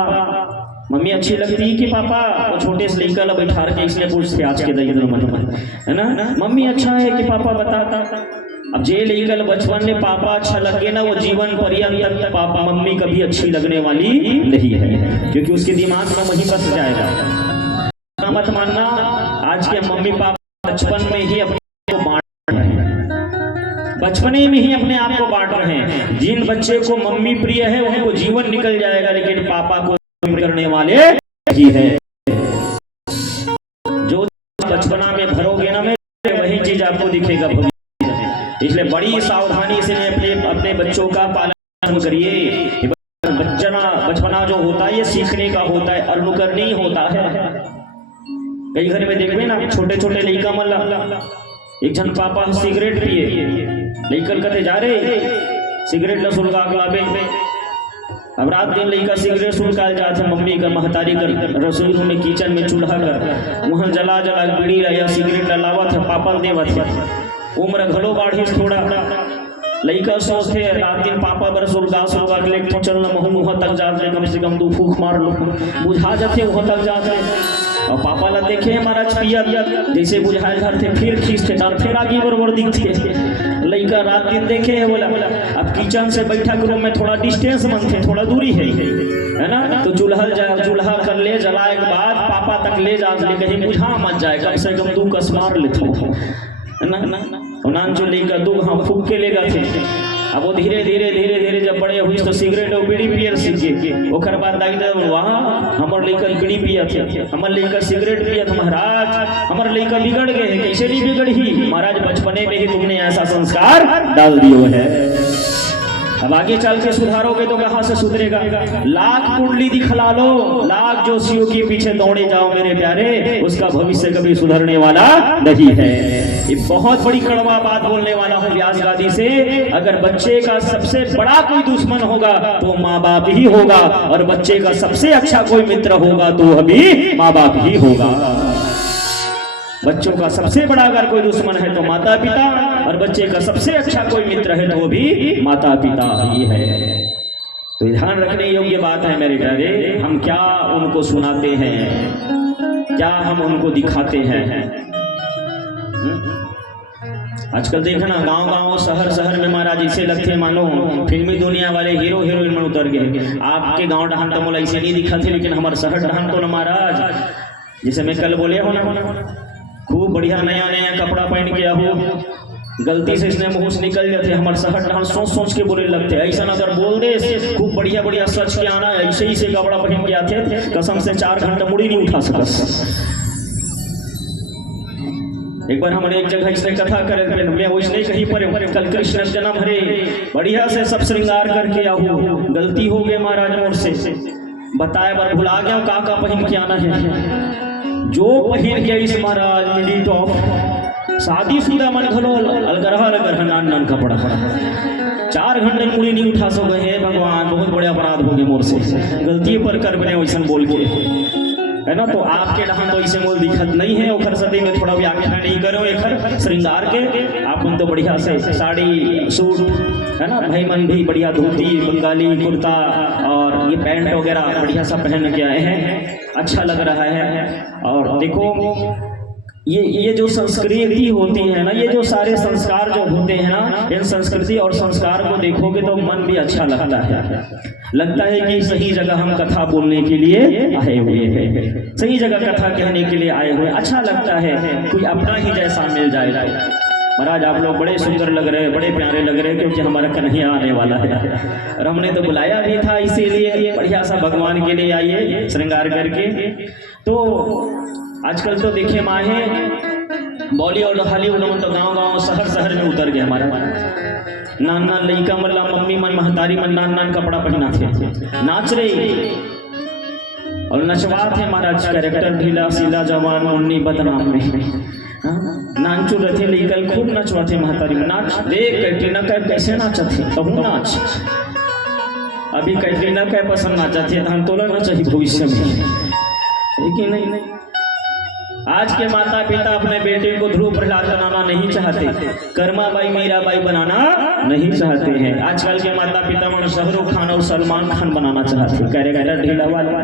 मम्मी अच्छी लगती है कि पापा। वो छोटे से लेकर बैठा के इसलिए पूछते आज के दरिद्र मन में, है ना, मम्मी अच्छा है कि पापा बता। अब जे लेकर बचपन में पापा अच्छा लगे ना, वो जीवन पर्यंत पापा मम्मी कभी अच्छी लगने वाली नहीं है, क्योंकि उसके दिमाग में वही बस जाएगा। मत मानना आज के मम्मी पापा बचपन में ही अपने को बांट रहे हैं, बचपने में ही अपने आप को बांट रहे हैं। जिन बच्चे को मम्मी प्रिय है उनको जीवन निकल जाएगा, लेकिन पापा को करने वाले ही है। जो बचपना में भरोगे ना, वही चीज आपको दिखेगा भविष्य में। इसलिए बड़ी सावधानी से अपने बच्चों का पालन करिए। बचपना जो होता है ये सीखने का होता है, अनुकरणीय होता है। कई घर में देखबे ना छोटे छोटे लड़का मतलब एक जन पापा सिगरेट पिए, लेकर कते जा रहे सिगरेट ल सुलगा लाबे। अब रात दिन लड़का सिगरेट सुलगा जाते, मम्मी का महतारी कर रसोई रूम में किचन में चूल्हा कर वहाँ जला बीड़ी या सिगरेट लावत है, पापा देवत। उम्र घलो बाढ़ी थोड़ा लड़का सोचते रात दिन पापा बर सुलगा के लेके तो चलना मुँह तक जाते, कम से कम 2 फूक मार लो बुझा जाते वहाँ तक जाते। और पापा ला देखे हमारा पिया जैसे बुझाए घर थे फिर खींचते फिर आगे बरबर दिखते। लड़का रात दिन देखे है बोला अब किचन से बैठक रूम में थोड़ा डिस्टेंस बनते, थोड़ा दूरी है ना, तो चूल्हा कर ले जलाए के बाद पापा तक ले जा कहीं बुझा मत जाए, कम से कम 2 कस मार लेते ना जो लेकर 2 हाँ फूक के लेगा थे। अब वो धीरे धीरे जब बड़े हुई तो सिगरेट और बीड़ी पियर सीख गए। ओकर बाद दाई वहाँ हमारे लेकर बीड़ी पिया थे, हमारे लेकर सिगरेट पिया था। महाराज हमारे लेकर बिगड़ गए हैं। कैसे नहीं बिगड़ी महाराज? बचपने में ही तुमने ऐसा संस्कार डाल दियो है। अब आगे चल के सुधारोगे तो कहाँ से सुधरेगा? लाख कुंडली दिखला लो, लाख जोशियों के पीछे दौड़े जाओ मेरे प्यारे, उसका भविष्य कभी सुधरने वाला नहीं है। ये बहुत बड़ी कड़वा बात बोलने वाला हूँ व्यास गादी से। अगर बच्चे का सबसे बड़ा कोई दुश्मन होगा तो माँ बाप ही होगा, और बच्चे का सबसे अच्छा कोई मित्र होगा तो अभी माँ बाप ही होगा। बच्चों का सबसे बड़ा अगर कोई दुश्मन है तो माता पिता, और बच्चे का सबसे अच्छा कोई मित्र है तो वो भी माता पिता ही है। तो ध्यान रखने योग्य बात है मेरे प्यारे, हम क्या उनको सुनाते हैं, क्या हम उनको दिखाते हैं। आजकल देखना गांव शहर में महाराज ऐसे लगते मानो फिल्मी दुनिया वाले हीरो हीरोइन में उतर गए। आपके गांव डहान तो मोला ऐसे नहीं दिखाते, लेकिन हमारे शहर डहान तो न महाराज, जैसे मैं कल बोले हो ना, खूब बढ़िया नया कपड़ा पहन के हो, गलती से इसने मुंह से निकल जाते हमारे शहर डहान सोच के बोले लगते। ऐसा अगर बोल दे खूब बढ़िया सच के आना, ऐसे ही से कपड़ा पहन के आते, कसम से 4 घंटा मुड़ी नहीं उठा सकता। एक बार हमारे एक जगह इसने कथा करे, मैं उसने कहीं पर कल कृष्ण जन्म हरे बढ़िया से सब श्रृंगार करके आहू, गलती हो गई महाराज मोर से, बताए बार भुला गया का पहन के आना है। जो पहन के इस महाराज मिली टॉप शादीशुदा मन घलो अलगरहा नान कपड़ा 4 घंटे मुड़ी नहीं उठा सको है। भगवान बहुत बड़े अपराध हो गए मोर से, गलती पर कर बने वैसा बोल के, है ना। तो आपके डहान तो ऐसे मोल दिखत नहीं है। ओखर सदी में थोड़ा व्याख्या नहीं करो एखर श्रृंगार के, आप तो बढ़िया से साड़ी सूट, है ना, भाई मन भी बढ़िया धोती बंगाली कुर्ता और ये पैंट वगैरह बढ़िया सा पहन के आए हैं, अच्छा लग रहा है। और देखो ये जो संस्कृति होती है ना, ये जो सारे संस्कार जो होते हैं ना, इन संस्कृति और संस्कार को देखोगे तो मन भी अच्छा लगता है। लगता है कि सही जगह हम कथा बोलने के लिए आए हुए हैं, सही जगह कथा कहने के लिए आए हुए, अच्छा लगता है कोई अपना ही जैसा मिल जाए। महाराज आप लोग बड़े सुंदर लग रहे हैं, बड़े प्यारे लग रहे हैं, क्योंकि हमारा कन्हैया आने वाला है और हमने तो बुलाया भी था, इसीलिए बढ़िया सा भगवान के लिए आइए श्रृंगार करके। तो आजकल तो देखिए माहे बॉलीवुड हॉलीवुड में तो गांव-गांव शहर में उतर गए। हमारा नाना लड़का मल्ला मम्मी मन महतारी मन नान कपड़ा पहना थे, नाच रहे और नचवा थे महाराज। कैरेक्टर ढीला सीला जवान मुन्नी बदनाम में नाचू रहे लेकर खूब नचवा थे महतारी में। नाच देख कैटरीना कैफ कैसे नाचा थे, तब नाच। अभी कैटरीना कैफ पसंद नाचा थे, धान तोला ना चाहिए भविष्य में, लेकिन नहीं। आज के माता पिता अपने बेटे को ध्रुव प्रहलाद बनाना नहीं चाहते, कर्माबाई मीराबाई बनाना नहीं चाहते हैं। आजकल के माता पिता मन शाहरुख खान और सलमान खान बनाना चाहते, कैरेक्टर ढीला वाला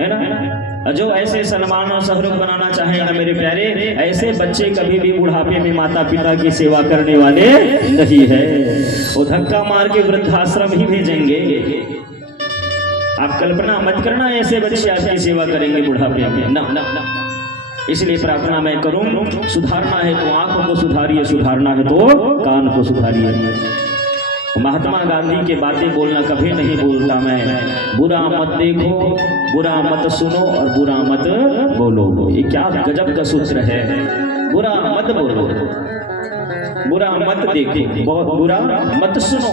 है ना। जो ऐसे सलमान और शाहरुख बनाना चाहे ना मेरे प्यारे, ऐसे बच्चे कभी भी बुढ़ापे में माता पिता की सेवा करने वाले नहीं है। वो धक्का मार के वृद्धाश्रम ही भेजेंगे। आप कल्पना मत करना ऐसे बच्चे आपकी सेवा करेंगे बुढ़ापे में, ना ना ना। इसलिए प्रार्थना मैं करूं, सुधारना है तो आंखों को सुधारिए, सुधारना है तो कान को सुधारिए। महात्मा गांधी के बातें बोलना कभी नहीं बोलता मैं। बुरा मत देखो, बुरा मत सुनो और बुरा मत बोलो। ये क्या गजब का सूत्र है। बुरा मत बोलो, बुरा मत देखो, बहुत बुरा मत सुनो।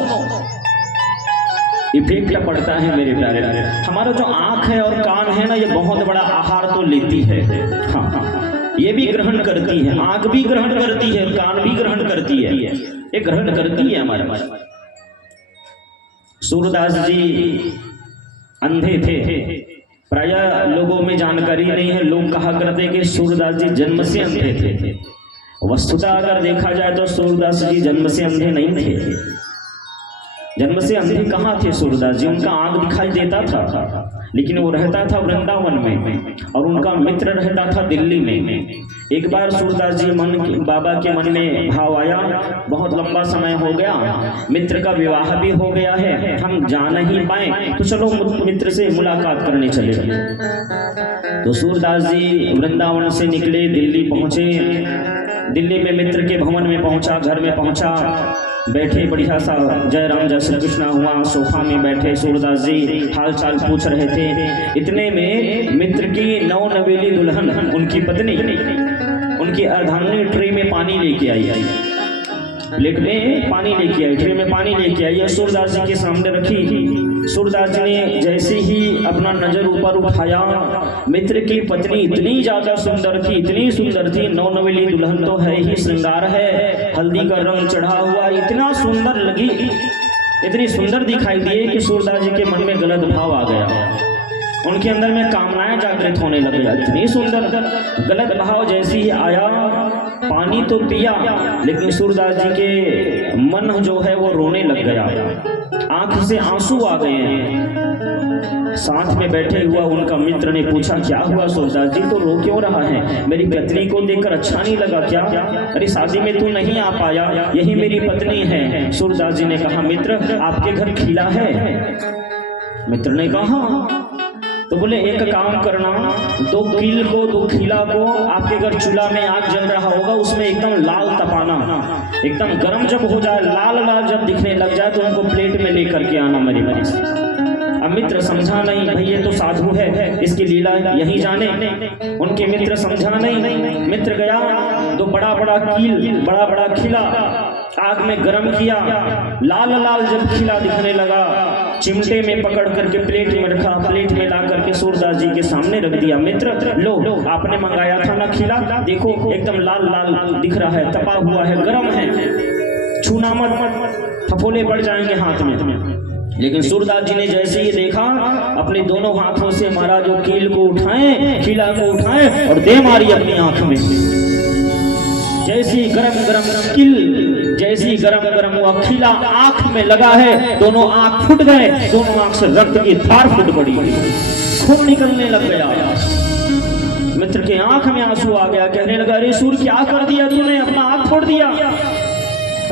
इफेक्ट पड़ता है मेरे प्यारे। हमारा जो आंख है और कान है ना, ये बहुत बड़ा आहार तो लेती है। हाँ, ये भी ग्रहण करती है, आंख भी ग्रहण करती है, कान भी ग्रहण करती है, ये ग्रहण करती है हमारे। सूरदास जी अंधे थे, प्राय लोगों में जानकारी नहीं है। लोग कहा करते कि सूरदास जी जन्म से अंधे थे। वस्तुतः अगर देखा जाए तो सूरदास जी जन्म से अंधे नहीं थे। जन्म से अंधे कहाँ थे सूरदास जी? उनका आंख दिखाई देता था, लेकिन वो रहता था वृंदावन में और उनका मित्र रहता था दिल्ली में। एक बार सूरदास जी बाबा के मन में भाव आया, बहुत लंबा समय हो गया, मित्र का विवाह भी हो गया है, हम जा नहीं पाए, तो चलो मित्र से मुलाकात करने चले। तो सूरदास जी वृंदावन से निकले, दिल्ली पहुंचे। दिल्ली में मित्र के भवन में पहुंचा, घर में पहुंचा, बैठे, बढ़िया सा जय राम जय श्री कृष्ण हुआ। सोफा में बैठे सूरदास जी हाल चाल पूछ रहे थे। इतने में मित्र की नवनवेली दुल्हन, उनकी पत्नी, उनकी अर्धांगिनी ट्रे में पानी लेके आई, प्लेट में पानी लेके आई, ट्रे में पानी लेके आई और सूरदास जी के सामने रखी। सूरदास जी ने जैसे ही अपना नजर ऊपर उठाया, मित्र की पत्नी इतनी ज्यादा सुंदर थी, इतनी सुंदर थी। नवनवेली दुल्हन तो है ही, श्रृंगार है, हल्दी का रंग चढ़ा हुआ, इतना सुंदर लगी, इतनी सुंदर दिखाई दिए कि सूरदास जी के मन में गलत भाव आ गया, उनके अंदर में कामनाएं जागृत होने लग गया। इतनी सुंदर गलत भाव जैसे ही आया, पानी तो पिया, लेकिन सूरदास जी के मन जो है वो रोने लग गया, आंख से आंसू आ गए हैं। साथ में बैठे हुआ उनका मित्र ने पूछा, क्या हुआ सूरदास जी, तो रो क्यों रहा है? मेरी पत्नी को देखकर अच्छा नहीं लगा क्या? अरे शादी में तू नहीं आ पाया, यही मेरी पत्नी है। सूरदास जी ने कहा, मित्र आपके घर खिला है? मित्र ने कहा, तो बोले एक काम करना, दो कील को, दो खिला को आपके घर चूल्हा में आग जल रहा होगा, उसमें एकदम लाल तपाना, एकदम गर्म जब हो जाए, लाल लाल जब दिखने लग जाए तो उनको प्लेट में लेकर के आना मेरे पास। अब मित्र समझा नहीं, भाई ये तो साधु है, इसकी लीला यही जाने। उनके मित्र समझा नहीं। मित्र गया, दो बड़ा बड़ा कील, बड़ा बड़ा खिला आग में गर्म किया, लाल लाल जब खिला दिखने लगा, चिमटे में पकड़ करके प्लेट में रखा, प्लेट में ला करके सूरदास जी के सामने रख दिया। मित्र लो, आपने मंगाया था ना खिला, देखो एकदम लाल लाल दिख रहा है, तपा हुआ है, गर्म है, छूना मत, फफोले पड़ जाएंगे हाथ में। लेकिन सूरदास जी ने जैसे ही देखा, अपने दोनों हाथों से मारा, जो कील को उठाए, खिला को उठाए और दे मारी अपनी आंख में। जैसी गरम गरम कील, जैसी गरम गरम हुआ खिला आंख में लगा है, दोनों आंख फूट गए, दोनों आंख से रक्त की धार फूट पड़ी, खून निकलने लग गया। मित्र के आंख में आंसू आ गया, कहने लगा अरे सूर्य क्या कर दिया तूने, अपना आंख फोड़ दिया,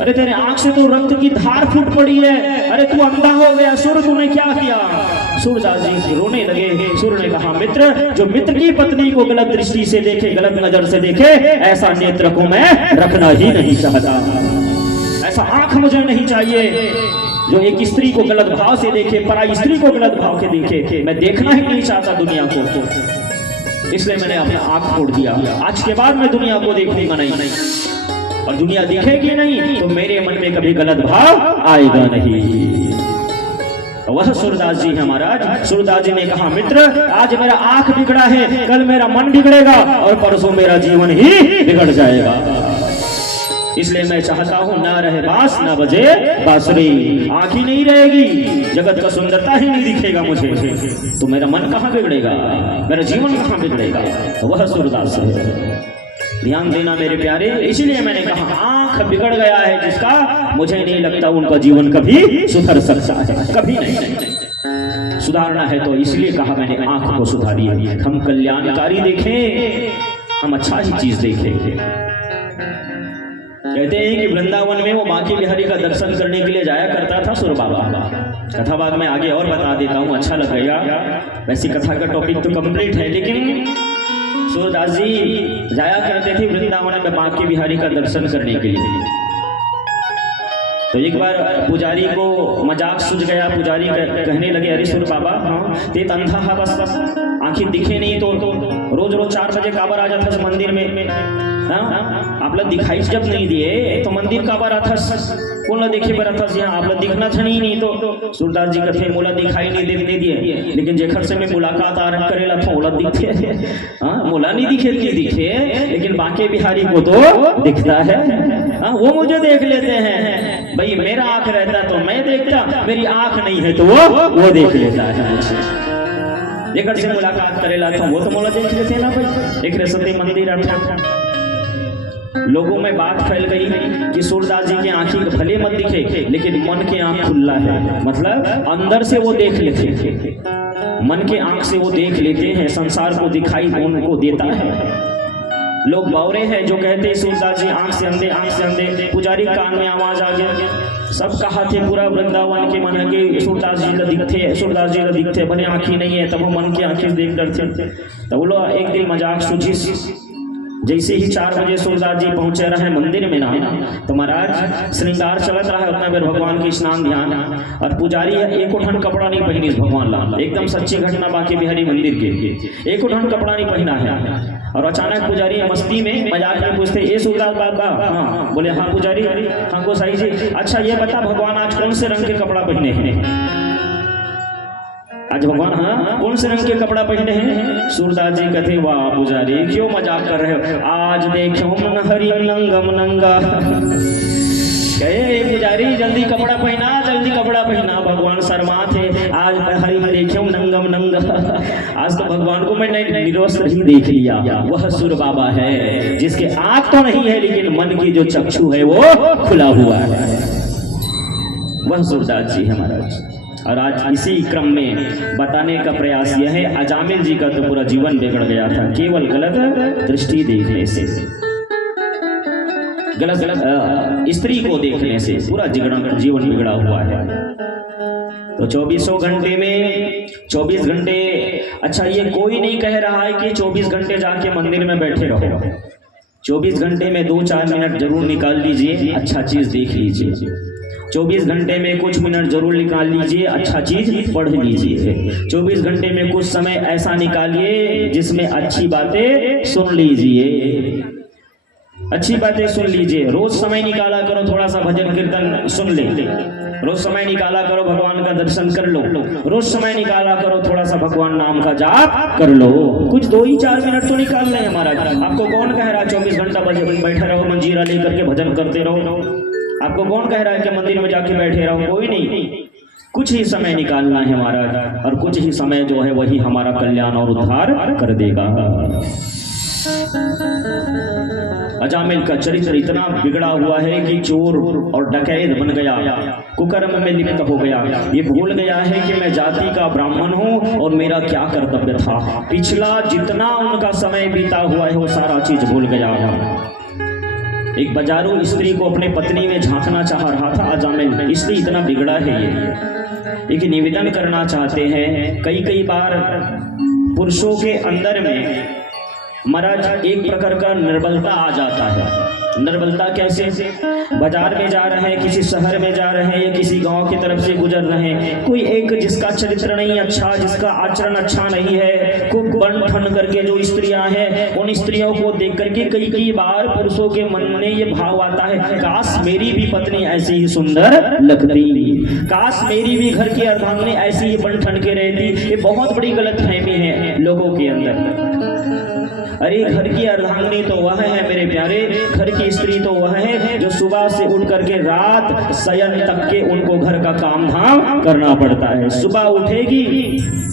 अरे तेरे आंख से तो रक्त की धार फूट पड़ी है, अरे तू अंधा हो गया सूर्य, तूने क्या किया। सूरदास जी रोने लगे। सूर्य ने कहा मित्र, जो मित्र की पत्नी को गलत दृष्टि से देखे, गलत नजर से देखे, ऐसा नेत्र को मैं रखना ही नहीं चाहता, ऐसा आंख मुझे नहीं चाहिए। जो एक स्त्री को गलत भाव से देखे, पराई स्त्री को गलत भाव के देखे, मैं देखना ही नहीं चाहता दुनिया को, इसलिए मैंने अपना आंख फोड़ दिया। आज के बाद मैं दुनिया को देखूंगा नहीं, और दुनिया दिखेगी नहीं तो मेरे मन में कभी गलत भाव आएगा नहीं। वह सूरदास जी है महाराज। सूरदास जी ने कहा मित्र, आज मेरा आंख बिगड़ा है, कल मेरा मन बिगड़ेगा, और परसों मेरा जीवन ही बिगड़ जाएगा। इसलिए मैं चाहता हूं ना रहे बांस ना बजे बांसुरी, आंख ही नहीं रहेगी, जगत का सुंदरता ही नहीं दिखेगा मुझे, तो मेरा मन कहां बिगड़ेगा, मेरा जीवन कहां बिगड़ेगा। तो वह सूरदास है। ध्यान देना मेरे प्यारे, इसलिए मैंने कहा आंख बिगड़ गया है जिसका, मुझे नहीं लगता उनका जीवन कभी सुधर सकता है, कभी नहीं। सुधारना है तो इसलिए कहा मैंने आंख को सुधारिए। हम कल्याणकारी देखें, हम अच्छा ही चीज देखें। कहते हैं कि वृंदावन में वो बांके बिहारी का दर्शन करने के लिए जाया करता था सुर बाबा। कथा बाद में आगे और बता देता हूँ, अच्छा लगेगा। वैसी कथा का टॉपिक तो कंप्लीट है, लेकिन सूरदास जी जाया करते थे वृंदावन में बांके बिहारी का दर्शन करने के लिए। तो एक बार पुजारी को मजाक सूझ गया, पुजारी कहने लगे अरे सुर बाबा, हाँ तेज अंधा है, बस आंखें दिखे नहीं तो रोज रोज 4 बजे काबर आ जाता मंदिर में, हाँ आपला दिखाई जब नहीं दिए तो मंदिर काबर आता, कोला देखे पर आता, यहाँ आपला दिखना था नहीं तो सूरदास जी कहते मोला दिखाई नहीं देने दिए, लेकिन जेखर से मैं मुलाकात आरंभ करेला था ओला दिखते, हाँ मोला नहीं दिखे लेकिन बांके बिहारी को तो दिखता है, हाँ वो मुझे देख लेते हैं। भाई मेरा आंख रहता तो मैं देखता, मेरी आंख नहीं है तो वो देख लेता है। जेकर से मुलाकात करेला था वो तो मोला देख लेते ना भाई, एक सती मंदिर आता। लोगों में बात फैल गई कि सूरदास जी की आंखें भले मत दिखे, लेकिन मन के आंख खुला है, मतलब अंदर से वो देख लेते हैं, मन के आंख से वो देख लेते हैं, संसार को दिखाई उनको देता है। लोग बावरे हैं जो कहते हैं सूरदास जी आंख से अंधे, आंख से अंधे। पुजारी कान में आवाज आ गया, सब कहा थे पूरा वृंदावन के मन के सूरदास जी दिखते, सूरदास जी दिखते, भले आंखें नहीं है तब वो मन की आंखें देख डरते। तब बोलो एक दिन मजाक सूझी, जैसे ही 4 बजे सूरदास जी पहुंचे रहे मंदिर में ना, तो महाराज श्रृंगार चलत रहा है, उतना बेर भगवान की स्नान ध्यान, और पुजारी एक उठन कपड़ा नहीं पहनी भगवान लाल, एकदम सच्ची घटना बांके बिहारी मंदिर के, एक उठन कपड़ा नहीं पहना है। और अचानक पुजारी मस्ती में मजाक में पूछते ये सूरदास बाबा, हाँ बोले हाँ पुजारी, हाँ गोसाई जी, अच्छा ये बता भगवान आज कौन से रंग के कपड़ा पहने हैं, आज भगवान हाँ कौन से रंग के कपड़ा पहने हैं। सूरदास जी कहते वाह पुजारी क्यों मजाक कर रहे हो, आज देखो हरि नंगम नंगा। कहे पुजारी जल्दी कपड़ा पहना, जल्दी कपड़ा पहना, भगवान शर्मा थे, आज हरि देखो नंगम नंगा। आज तो भगवान को मैंने निरोस्त्र ही देख लिया। वह सुर बाबा है जिसके आंख तो नहीं है लेकिन मन की जो चक्षु है वो खुला हुआ है, वह सूरदास जी है महाराज। और आज इसी क्रम में बताने का प्रयास यह है, अजामिल जी का तो पूरा जीवन बिगड़ गया था केवल गलत दृष्टि देखने से, गलत स्त्री को देखने से पूरा जीवन बिगड़ा हुआ है। तो 24 घंटे में 24 घंटे, अच्छा ये कोई नहीं कह रहा है कि 24 घंटे जाके मंदिर में बैठे रहो, 24 घंटे में 2-4 मिनट जरूर निकाल लीजिए, अच्छा चीज देख लीजिए। 24 घंटे में कुछ मिनट जरूर निकाल लीजिए, अच्छा चीज पढ़ लीजिए। 24 घंटे में कुछ समय ऐसा निकालिए जिसमें अच्छी बातें सुन लीजिए, अच्छी बातें सुन लीजिए। रोज समय निकाला करो, थोड़ा सा भजन कीर्तन सुन ले, रोज समय निकाला करो, भगवान का दर्शन कर लो, रोज समय निकाला करो, थोड़ा सा भगवान नाम का जाप कर लो, कुछ 2-4 मिनट तो निकाल लें महाराज। आपको कौन कह रहा है 24 घंटा बैठे रहो मंजीरा लेकर के भजन करते रहो, आपको कौन कह रहा है कि मंदिर में जाके बैठे रहो, कोई नहीं, कुछ ही समय निकालना है महाराज, और कुछ ही समय जो है वही हमारा कल्याण और उद्धार कर देगा। अजामिल का चरित्र इतना बिगड़ा हुआ है कि चोर और डकैत बन गया, कुकर्म में लिप्त हो गया। ये भूल गया है कि मैं जाति का ब्राह्मण हूँ और मेरा क्या कर्तव्य था। पिछला जितना उनका समय बीता हुआ है वो सारा चीज भूल गया है। एक बाजारू स्त्री को अपने पत्नी में झांकना चाह रहा था अजामिल, इसलिए इतना बिगड़ा है ये। एक निवेदन करना चाहते हैं, कई बार पुरुषों के अंदर में महाराज एक प्रकार का निर्बलता आ जाता है। निर्बलता कैसे? बाजार में जा रहे हैं, किसी शहर में जा रहे हैं या किसी गांव की तरफ से गुजर रहे हैं, कोई एक जिसका चरित्र नहीं अच्छा, जिसका आचरण अच्छा नहीं है, खूब बन ठन करके जो स्त्रियां हैं, उन स्त्रियों को देख करके कई बार पुरुषों के मन में ये भाव आता है, काश मेरी भी पत्नी ऐसी ही सुंदर लगती, काश मेरी भी घर की अर्धांगिनी ऐसी ही बन ठन के रहती। ये बहुत बड़ी गलतफहमी है लोगों के अंदर। अरे घर की अर्धांगिनी तो वह है मेरे प्यारे, घर की स्त्री तो वह है जो सुबह से उठ करके रात शयन तक के उनको घर का काम धाम करना पड़ता है। सुबह उठेगी,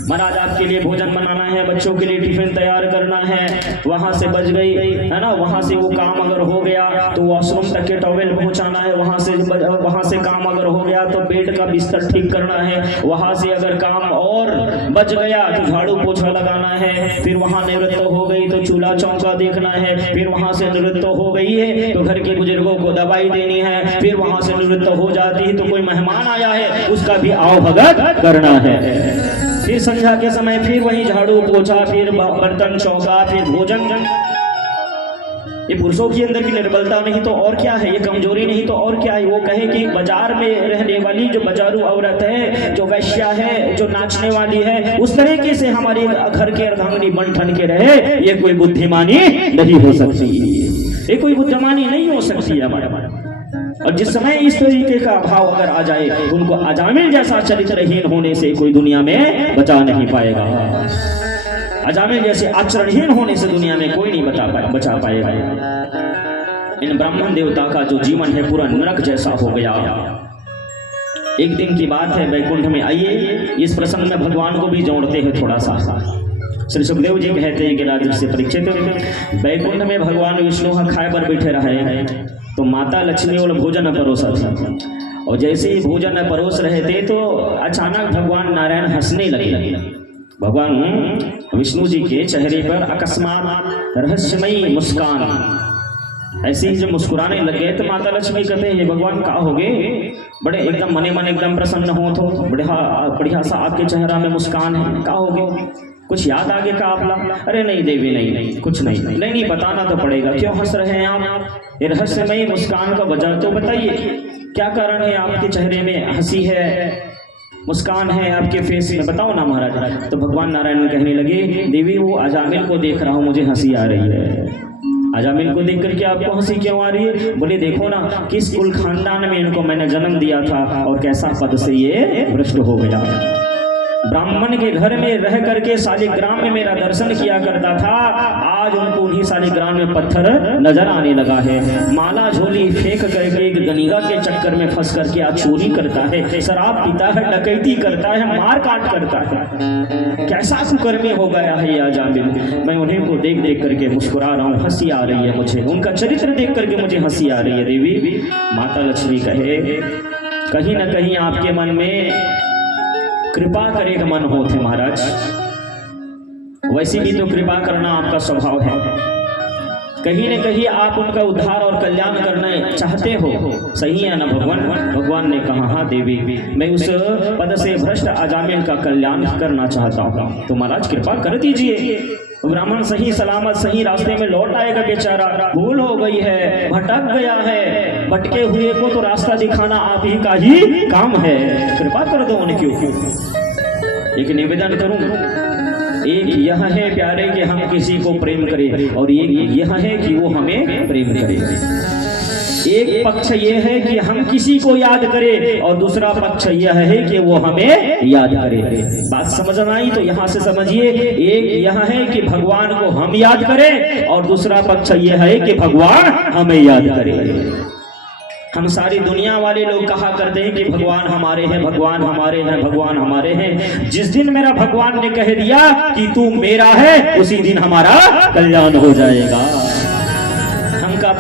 महाराज आपके लिए भोजन बनाना है, बच्चों के लिए टिफिन तैयार करना है, वहां से बज गई है ना, वहां से वो काम अगर हो गया तो वॉशरूम तक के टॉवेल पहुंचाना है, वहां से काम अगर हो गया तो बेड का बिस्तर ठीक करना है, वहां से अगर काम और बच गया तो झाड़ू पोछा लगाना है, फिर वहां निवृत्त हो गई तो चूल्हा चौका देखना है, फिर वहां से निवृत्त हो गई है तो घर के बुजुर्गों को दवाई देनी है, फिर वहां से निवृत्त हो जाती है तो कोई मेहमान आया है उसका भी आओ भगत करना है, फिर संध्या के समय फिर वही झाड़ू पोछा, फिर बर्तन चौका, फिर भोजन। ये पुरुषों के अंदर की निर्बलता नहीं तो और क्या है, ये कमजोरी नहीं तो और क्या है। वो कहे कि बाजार में रहने वाली जो बाजारू औरत है, जो वैश्या है, जो नाचने वाली है, उस तरीके से हमारे घर के अर्धांगिनी बन ठन के रहे, ये कोई बुद्धिमानी नहीं हो सकती, ये कोई बुद्धिमानी नहीं हो सकती है हमारे। और जिस समय इस तरीके का भाव अगर आ जाए तो उनको अजामिल जैसा चरित्रहीन होने से कोई दुनिया में बचा नहीं पाएगा। अजामिल जैसे आचरणहीन होने से दुनिया में कोई नहीं बचा पाएगा। इन ब्राह्मण देवता का जो जीवन है पूरा नरक जैसा हो गया। एक दिन की बात है, बैकुंठ में आइए, इस प्रसंग में भगवान को भी जोड़ते हैं थोड़ा सा। श्री सुखदेव जी कहते हैं कि राजर्षि से परीक्षित, बैकुंठ में भगवान विष्णु खाए पर बैठे रहे तो माता लक्ष्मी और भोजन परोसा था, और जैसे ही भोजन परोस रहे थे तो अचानक भगवान नारायण हंसने लगे। भगवान विष्णु जी के चेहरे पर अकस्मात रहस्यमयी मुस्कान, ऐसे ही जब मुस्कुराने लग गए तो माता लक्ष्मी कहते हैं, भगवान कहा होगे, बड़े एकदम मने मन एकदम प्रसन्न हो तो बढ़िया सा आपके चेहरा में मुस्कान है, कहा होगे कुछ याद आगे का आपला? अरे नहीं देवी, नहीं कुछ नहीं बताना तो पड़ेगा, क्यों हंस रहे हैं आप? ये रहस्यमयी मुस्कान का वजह तो बताइए, क्या कारण है आपके चेहरे में हंसी है, मुस्कान है आपके फेस में, बताओ ना महाराज। तो भगवान नारायण कहने लगे, देवी वो अजामिल को देख रहा हूँ, मुझे हंसी आ रही है। अजामिल को देख करके आपको हंसी क्यों आ रही है? बोले देखो ना किस कुल खानदान में इनको मैंने जन्म दिया था और कैसा पद से ये भ्रष्ट हो गया। ब्राह्मण के घर में रह करके शालिग्राम में मेरा दर्शन किया करता था, आज उनको उन्हीं शालिग्राम में पत्थर नजर आने लगा है। माला झोली फेंक करके एक गनीगा के चक्कर में फंस करके आज चोरी करता है, शराब पीता है, डकैती करता है, मार काट करता है। कैसा कुकर्मी हो गया है ये अजामिल। मैं उन्हीं को देख देख करके मुस्कुरा रहा हूँ, हंसी आ रही है मुझे, उनका चरित्र देख करके मुझे हंसी आ रही है। देवी माता लक्ष्मी कहे, कहीं ना कहीं आपके मन में कृपा करे का मन हो थे महाराज, वैसे भी तो कृपा करना आपका स्वभाव है, कहीं न कहीं आप उनका उद्धार और कल्याण करना चाहते हो, सही है ना भगवान? भगवान ने कहा, हाँ देवी मैं उस पद से भ्रष्ट अजामिल का कल्याण करना चाहता हूँ, तो महाराज कृपा कर दीजिए। ब्राह्मण सही सलामत सही रास्ते में लौट आएगा, बेचारा भूल हो गई है, भटक गया है, भटके हुए को तो रास्ता दिखाना आप ही का ही काम है, कृपा कर दो उनके ऊपर। एक निवेदन करूं, एक यह है प्यारे कि हम किसी को प्रेम करें, और एक यह है कि वो हमें प्रेम करे। एक पक्ष ये है कि हम किसी को याद करें और दूसरा पक्ष यह है कि वो हमें याद करे। बात समझ में आई? तो यहाँ से समझिए, एक यह है कि भगवान को हम याद करें और दूसरा पक्ष यह है कि भगवान हमें याद करे। हम सारी दुनिया वाले लोग कहा करते हैं कि भगवान हमारे हैं, भगवान हमारे हैं, भगवान हमारे हैं। जिस दिन मेरा भगवान ने कह दिया कि तू मेरा है, उसी दिन हमारा कल्याण हो जाएगा।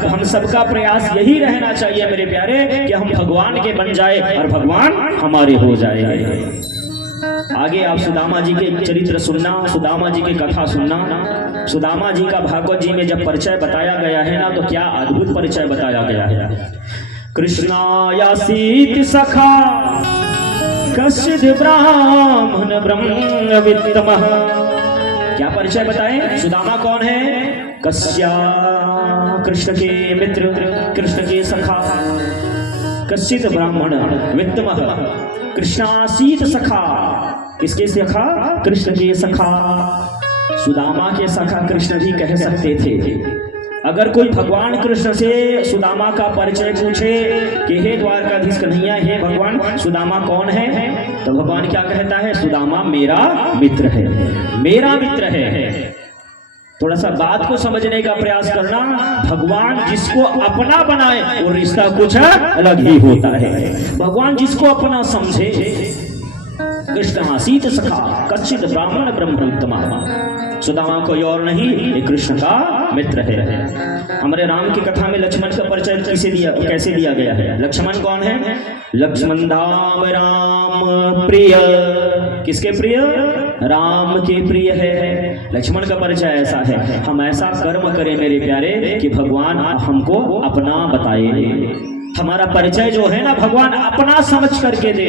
हम सबका प्रयास यही रहना चाहिए मेरे प्यारे कि हम भगवान के बन जाए और भगवान हमारे हो जाए। आगे आप सुदामा जी के चरित्र सुनना, सुदामा जी की कथा सुनना। सुदामा जी का भागवत जी में जब परिचय बताया गया है ना, तो क्या अद्भुत परिचय बताया गया है। कृष्णायासीत सखा कश्चित् ब्राह्मण ब्रह्मवित्तमः। क्या परिचय बताएं? सुदामा कौन है? कश्या, कृष्ण के मित्र, कृष्ण के सखा। कश्चित् ब्राह्मण वित्तमः, कृष्णासीत सखा। किसके सखा? कृष्ण के सखा। सुदामा के सखा कृष्ण भी कह सकते थे। अगर कोई भगवान कृष्ण से सुदामा का परिचय पूछे कि हे द्वारकाधीश कन्हैया, हे भगवान सुदामा कौन है, तो भगवान क्या कहता है? सुदामा मेरा मित्र है, मेरा मित्र है। थोड़ा सा बात को समझने का प्रयास करना। भगवान जिसको अपना बनाए वो रिश्ता कुछ अलग ही होता है। भगवान जिसको अपना समझे। कृष्णासीत सखा कश्चित् ब्राह्मण ब्रह्मवित्तमः। सुदामा कोई और नहीं, ये कृष्ण का मित्र है। हमारे राम की कथा में लक्ष्मण का परिचय कैसे दिया गया है? लक्ष्मण कौन है? लक्ष्मण धाम राम प्रिय। किसके प्रिय? राम के प्रिय है। लक्ष्मण का परिचय ऐसा है, हम ऐसा कर्म करें मेरे प्यारे कि भगवान हमको अपना बताए। हमारा परिचय जो है ना, भगवान अपना समझ करके दे।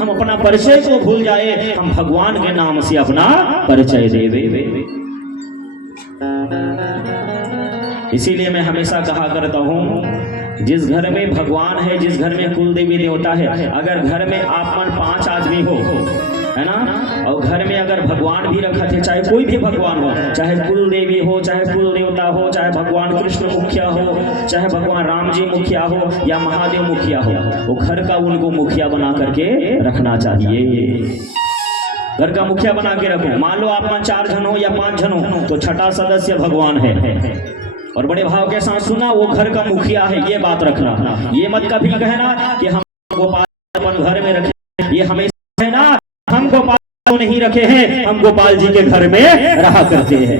हम अपना परिचय को भूल जाए, हम भगवान के नाम से अपना परिचय दे। इसीलिए मैं हमेशा कहा करता हूं, जिस घर में भगवान है, जिस घर में कुल देवी देवता है, अगर घर में आप मन 5 आदमी हो, है ना, और घर में अगर भगवान भी रखा थे, चाहे कोई भी भगवान हो, चाहे कुल देवी हो, चाहे कुल देवता हो, चाहे भगवान कृष्ण मुखिया हो, चाहे भगवान राम जी मुखिया हो या महादेव मुखिया हो, वो घर का उनको मुखिया बना करके रखना चाहिए। घर का मुखिया बना के रखो। मान लो आप 4 जन हो या 5 जन हो, तो छठा सदस्य भगवान है। और बड़े भाव के साथ सुना, वो घर का मुखिया है, ये बात रखना। ये मत कभी कहना कि हम गोपाल अपन घर में रखे। ये हमेशा है ना, हम गोपाल को नहीं रखे हैं, हम गोपाल जी के घर में रहा करते हैं।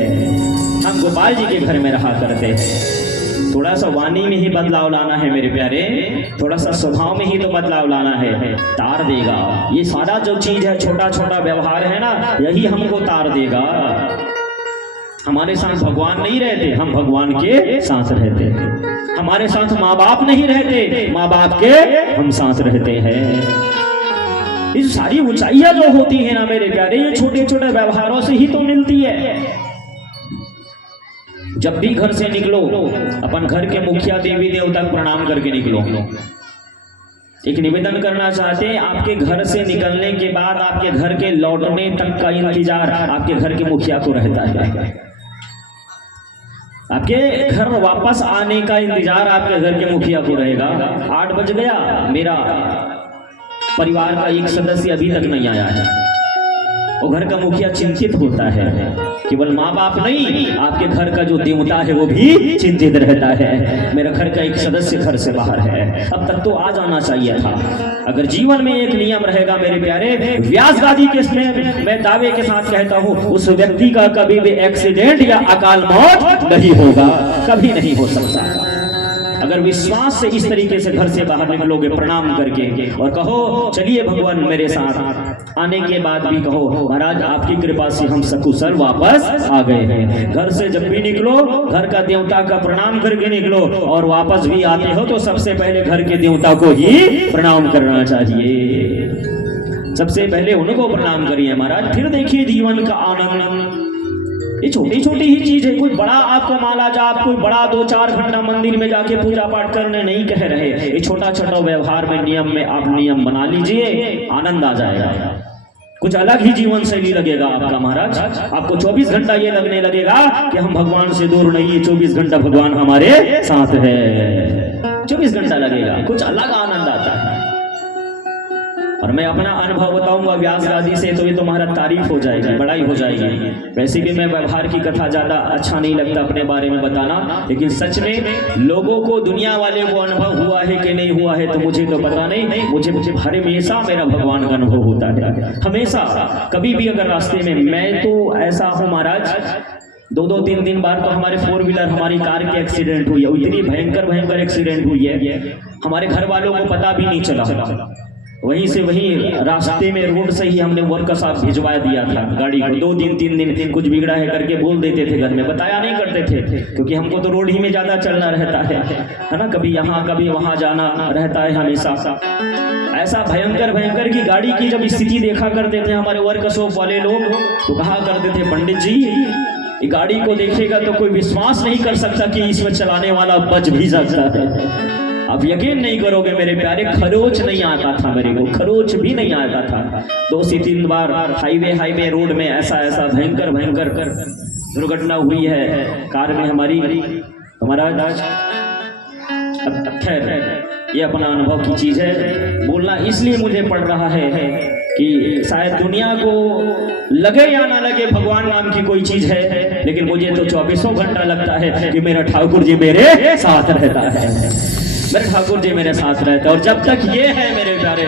हम गोपाल जी के घर में रहा करते हैं। थोड़ा सा वाणी में ही बदलाव लाना है मेरे प्यारे, थोड़ा सा स्वभाव में ही तो बदलाव लाना है, तार देगा। ये सारा जो चीज है, छोटा छोटा व्यवहार है ना, यही हमको तार देगा। हमारे साथ भगवान नहीं रहते, हम भगवान के साथ रहते हैं। हमारे साथ माँ बाप नहीं रहते, माँ बाप के हम साथ रहते हैं। इस सारी ऊंचाइयां जो होती है ना मेरे प्यारे, ये छोटे छोटे व्यवहारों से ही तो मिलती है। जब भी घर से निकलो, अपन घर के मुखिया देवी देवता को प्रणाम करके निकलो। एक निवेदन करना चाहते हैं, आपके घर से निकलने के बाद आपके घर के लौटने तक का इंतजार आपके घर के मुखिया को रहता है। आपके घर वापस आने का इंतजार आपके घर के मुखिया को रहेगा। 8 बज गया, मेरा परिवार का एक सदस्य अभी तक नहीं आया है, वो घर का मुखिया चिंतित होता है। केवल माँ बाप नहीं, आपके घर का जो देवता है वो भी चिंतित रहता है, मेरा घर का एक सदस्य घर से बाहर है, अब तक तो आ जाना चाहिए था। अगर जीवन में एक नियम रहेगा मेरे प्यारे, व्यास गादी के मैं दावे के साथ कहता हूँ, उस व्यक्ति का कभी भी एक्सीडेंट या अकाल मौत नहीं होगा, कभी नहीं हो सकता। अगर विश्वास से इस तरीके से घर से बाहर निकलोगे प्रणाम करके और कहो चलिए भगवान मेरे साथ, आने के बाद भी कहो महाराज आपकी कृपा से हम सकुशल वापस आ गए हैं। घर से जब भी निकलो घर का देवता का प्रणाम करके निकलो, और वापस भी आते हो तो सबसे पहले घर के देवता को ही प्रणाम करना चाहिए। सबसे पहले उनको प्रणाम करिए महाराज, फिर देखिए जीवन का आनंद। ये छोटी छोटी ही चीज है, कोई बड़ा आपको माला जाप, कोई बड़ा 2-4 घंटा मंदिर में जाके पूजा पाठ करने नहीं कह रहे। ये छोटा छोटा व्यवहार में नियम में आप नियम बना लीजिए, आनंद आ जाएगा। कुछ अलग ही जीवन शैली लगेगा आपका महाराज। आपको 24 घंटा ये लगने लगेगा कि हम भगवान से दूर नहीं, 24 घंटा भगवान हमारे साथ है। 24 घंटा लगेगा, कुछ अलग आनंद आता है। और मैं अपना अनुभव बताऊंगा व्यास गादी से, तो ये तुम्हारा तारीफ हो जाएगी, बड़ाई हो जाएगी। वैसे भी मैं व्यवहार की कथा ज्यादा अच्छा नहीं लगता अपने बारे में बताना, लेकिन सच में लोगों को, दुनिया वाले को अनुभव हुआ है कि नहीं हुआ है तो मुझे तो पता नहीं। मुझे हमेशा मेरा भगवान का अनुभव होता है, हमेशा। कभी भी अगर रास्ते में, मैं तो ऐसा हूँ महाराज, दो दो तीन दिन बाद तो हमारे फोर व्हीलर हमारी कार के एक्सीडेंट हुई है, इतनी भयंकर भयंकर एक्सीडेंट हुई है हमारे घर वालों को पता भी नहीं चला। वहीं से वहीं रास्ते में रोड से ही हमने वर्कशॉप भिजवा दिया था गाड़ी को। 2 दिन 3 दिन कुछ बिगड़ा है करके बोल देते थे, घर में बताया नहीं करते थे, क्योंकि हमको तो रोड ही में ज्यादा चलना रहता है ना, कभी यहाँ कभी वहाँ जाना रहता है हमेशा। ऐसा भयंकर भयंकर की गाड़ी की जब स्थिति देखा करते थे हमारे वर्कशॉप वाले लोग, तो कहा करते थे पंडित जी ये गाड़ी को देखेगा तो कोई विश्वास नहीं कर सकता कि इसमें चलाने वाला बच भी सकता है। आप यकीन नहीं करोगे मेरे प्यारे, खरोच नहीं आता था मेरे को, खरोच भी नहीं आता था। 2 से 3 बार हाईवे रोड में ऐसा भयंकर भयंकर दुर्घटना हुई है कार में हमारी। हमारा खैर ये अपना अनुभव की चीज है, बोलना इसलिए मुझे पड़ रहा है कि शायद दुनिया को लगे या ना लगे भगवान नाम की कोई चीज है, लेकिन मुझे तो 24 घंटा लगता है कि मेरा ठाकुर जी मेरे साथ रहता है, मेरे ठाकुर जी मेरे साथ रहता है। और जब तक ये है मेरे प्यारे,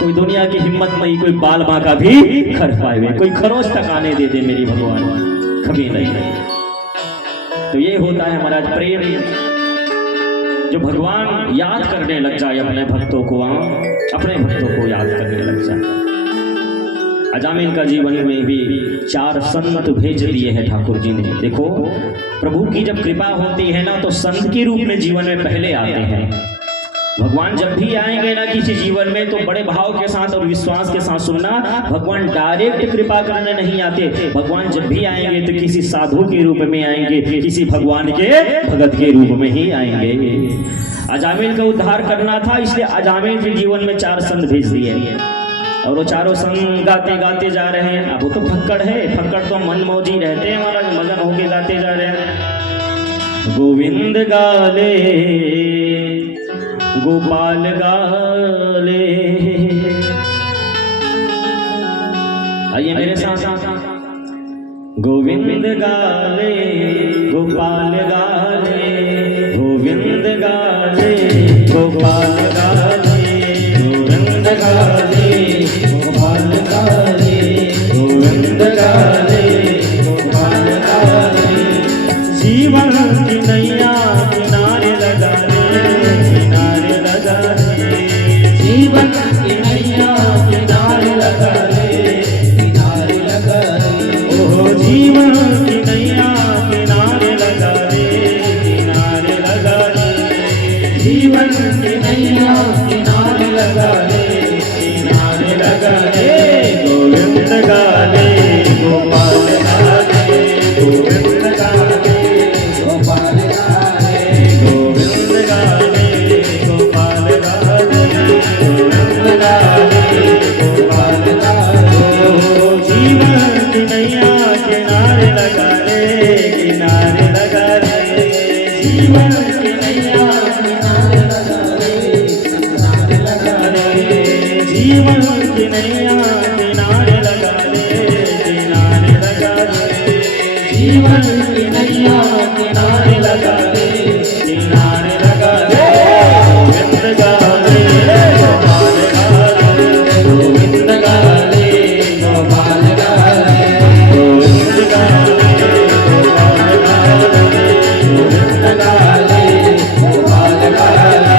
कोई दुनिया की हिम्मत नहीं कोई बाल बांका भी कर पाए, कोई खरोच तक आने दे दे मेरी भगवान, कभी नहीं। तो ये होता है हमारा प्रेम, जो भगवान याद करने लग जाए अपने भक्तों को, अपने भक्तों को याद करने लग जाए। अजामिल का जीवन में भी 4 संत भेज दिए हैं ठाकुर जी ने। देखो प्रभु की जब कृपा होती है ना, तो संत के रूप में जीवन में पहले आते हैं। भगवान जब भी आएंगे ना किसी जीवन में, तो बड़े भाव के साथ और विश्वास के साथ सुनना, भगवान डायरेक्ट कृपा करने नहीं आते। भगवान जब भी आएंगे तो किसी साधु के रूप में आएंगे, किसी भगवान के भगत के रूप में ही आएंगे। अजामिल का उद्धार करना था, इसलिए अजामिल के जीवन में 4 संत भेज दिए, और वो चारों संग गाते गाते जा रहे हैं। अब वो तो फक्कड़ है, फक्कड़ तो मन मौजी रहते हैं, हमारा मगन होके गाते जा रहे हैं। गोविंद गाले गोपाल गाले, आइए मेरे साथ। गोविंद गाले गोपाल गाले, गोविंद गाले गोपाल गाले, गोविंद गाले गोपाल गाले, गोविंद गाले गोपाल गाले। जीवन की नैया किनारे लगा ले, किनारे लगा ले, जीवन की नैया किनारे लगा ले, किनारे लगा ले। ओहो जीवन की नैया किनारे लगा ले, किनारे लगा ले, जीवन की नैया किनारे लगा ले, किनारे लगा ले। गोविंद गाले गोपाल गाले, गोविंद गाले गोपाल गाले, गोविंद गाले गोपाल गाले, गोविंद गाले गोपाल गाले। जीवन की नैया किनारे लगा ले, किनारे लगा ले, जीवन की नैया किनारे लगा ले, किनारे लगा ले, जीवन की नैया किनारे लगा ले, किनारे लगा ले, जीवन की नैया किनारे लगा ले, किनारे लगा ले। गोविंद गाले गोपाल गाले, गोविंद गाले गोपाल गाले, गोविंद गाले गोपाल गाले, गोविंद गाले गोपाल गाले।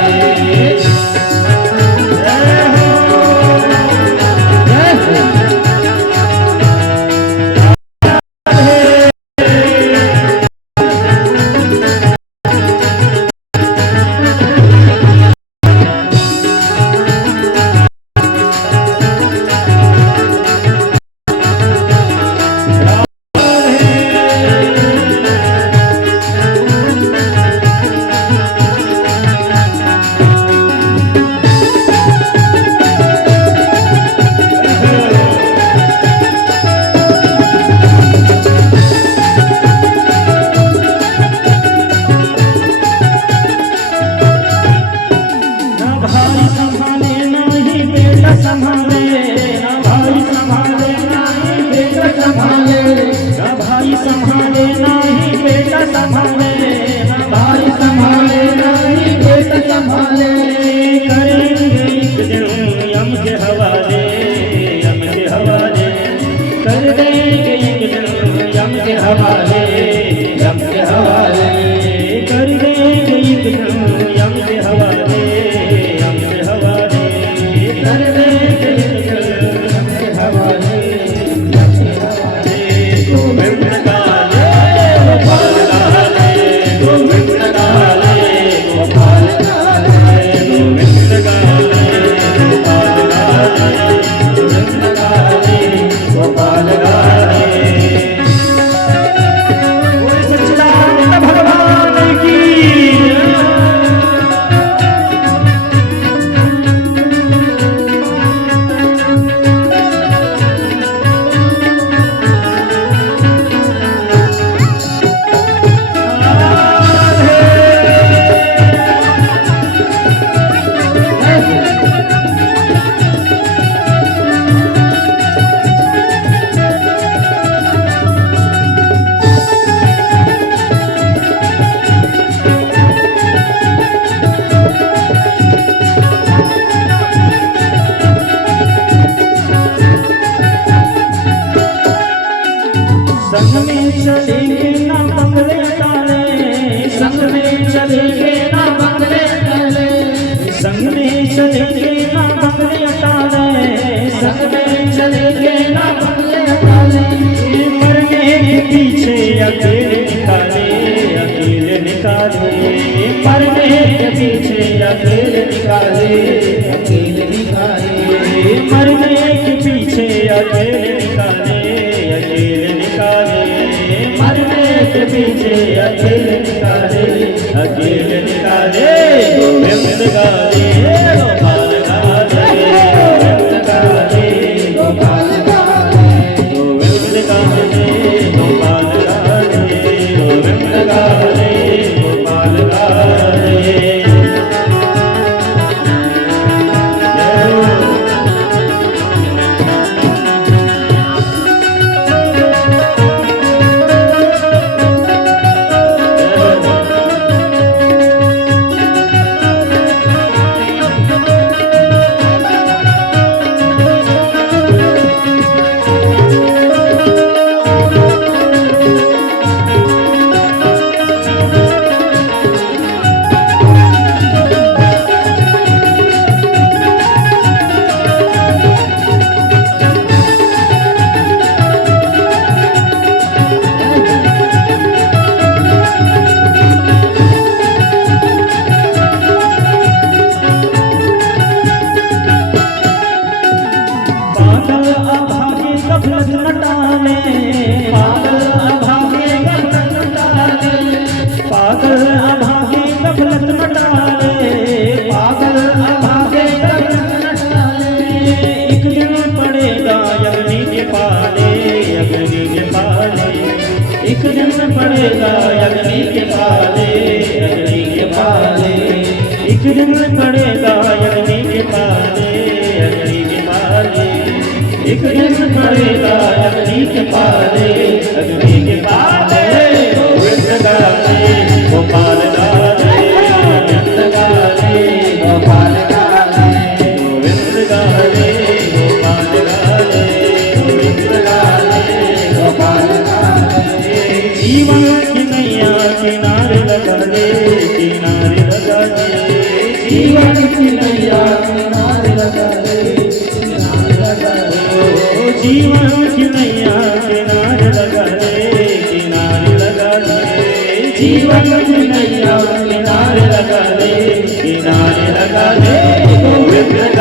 संग में चलेंगे ना बंगले अटाले, संग में चलेंगे ना बंगले अटाले, मरने के पीछे अकेले निकाले, अकेले निकाले, मरने के पीछे अकेले निकाले, अकेले निकाले, मरने के पीछे अकेले निकाले, अकेले निकाले, मरने के पीछे अकेले निकाले, अकेले निकाले, गोविंद गाले, गोपाल गाले, गोविंद गाले, गोपाल गाले, गोविंद गाले, गोपाल गाले, गोविंद गाले, गोपाल गाले। गफलत न टाले, पागल अभागे गफलत न टाले, पागल अभागे गफलत न टाले, पागल अभागे गफलत न टाले, एक दिन पड़ेगा अग्नि के पाले, अग्नि के पाले, एक दिन पड़ेगा अग्नि के पाले, अग्नि के पाले, एक दिन पड़ेगा अग्नि के पाले, अग्नि के पाले, एक दिन पड़ेगा अग्नि के पाले, अग्नि के पाले, गोविंद गाले, गोपाल गाले, गोविंद गाले, गोपाल गाले, गोविंद गाले, गोपाल गाले, गोविंद गाले, गोपाल गाले। जीवन की नैया किनारे लगा दे, किनारे लगा दे, जीवन की नैया किनारे लगा दे, जीवन की नैया किनारे लगा दे, किनारे लगा दे, जीवन की नैया किनारे लगा दे, किनारे लगा दे, गोविंद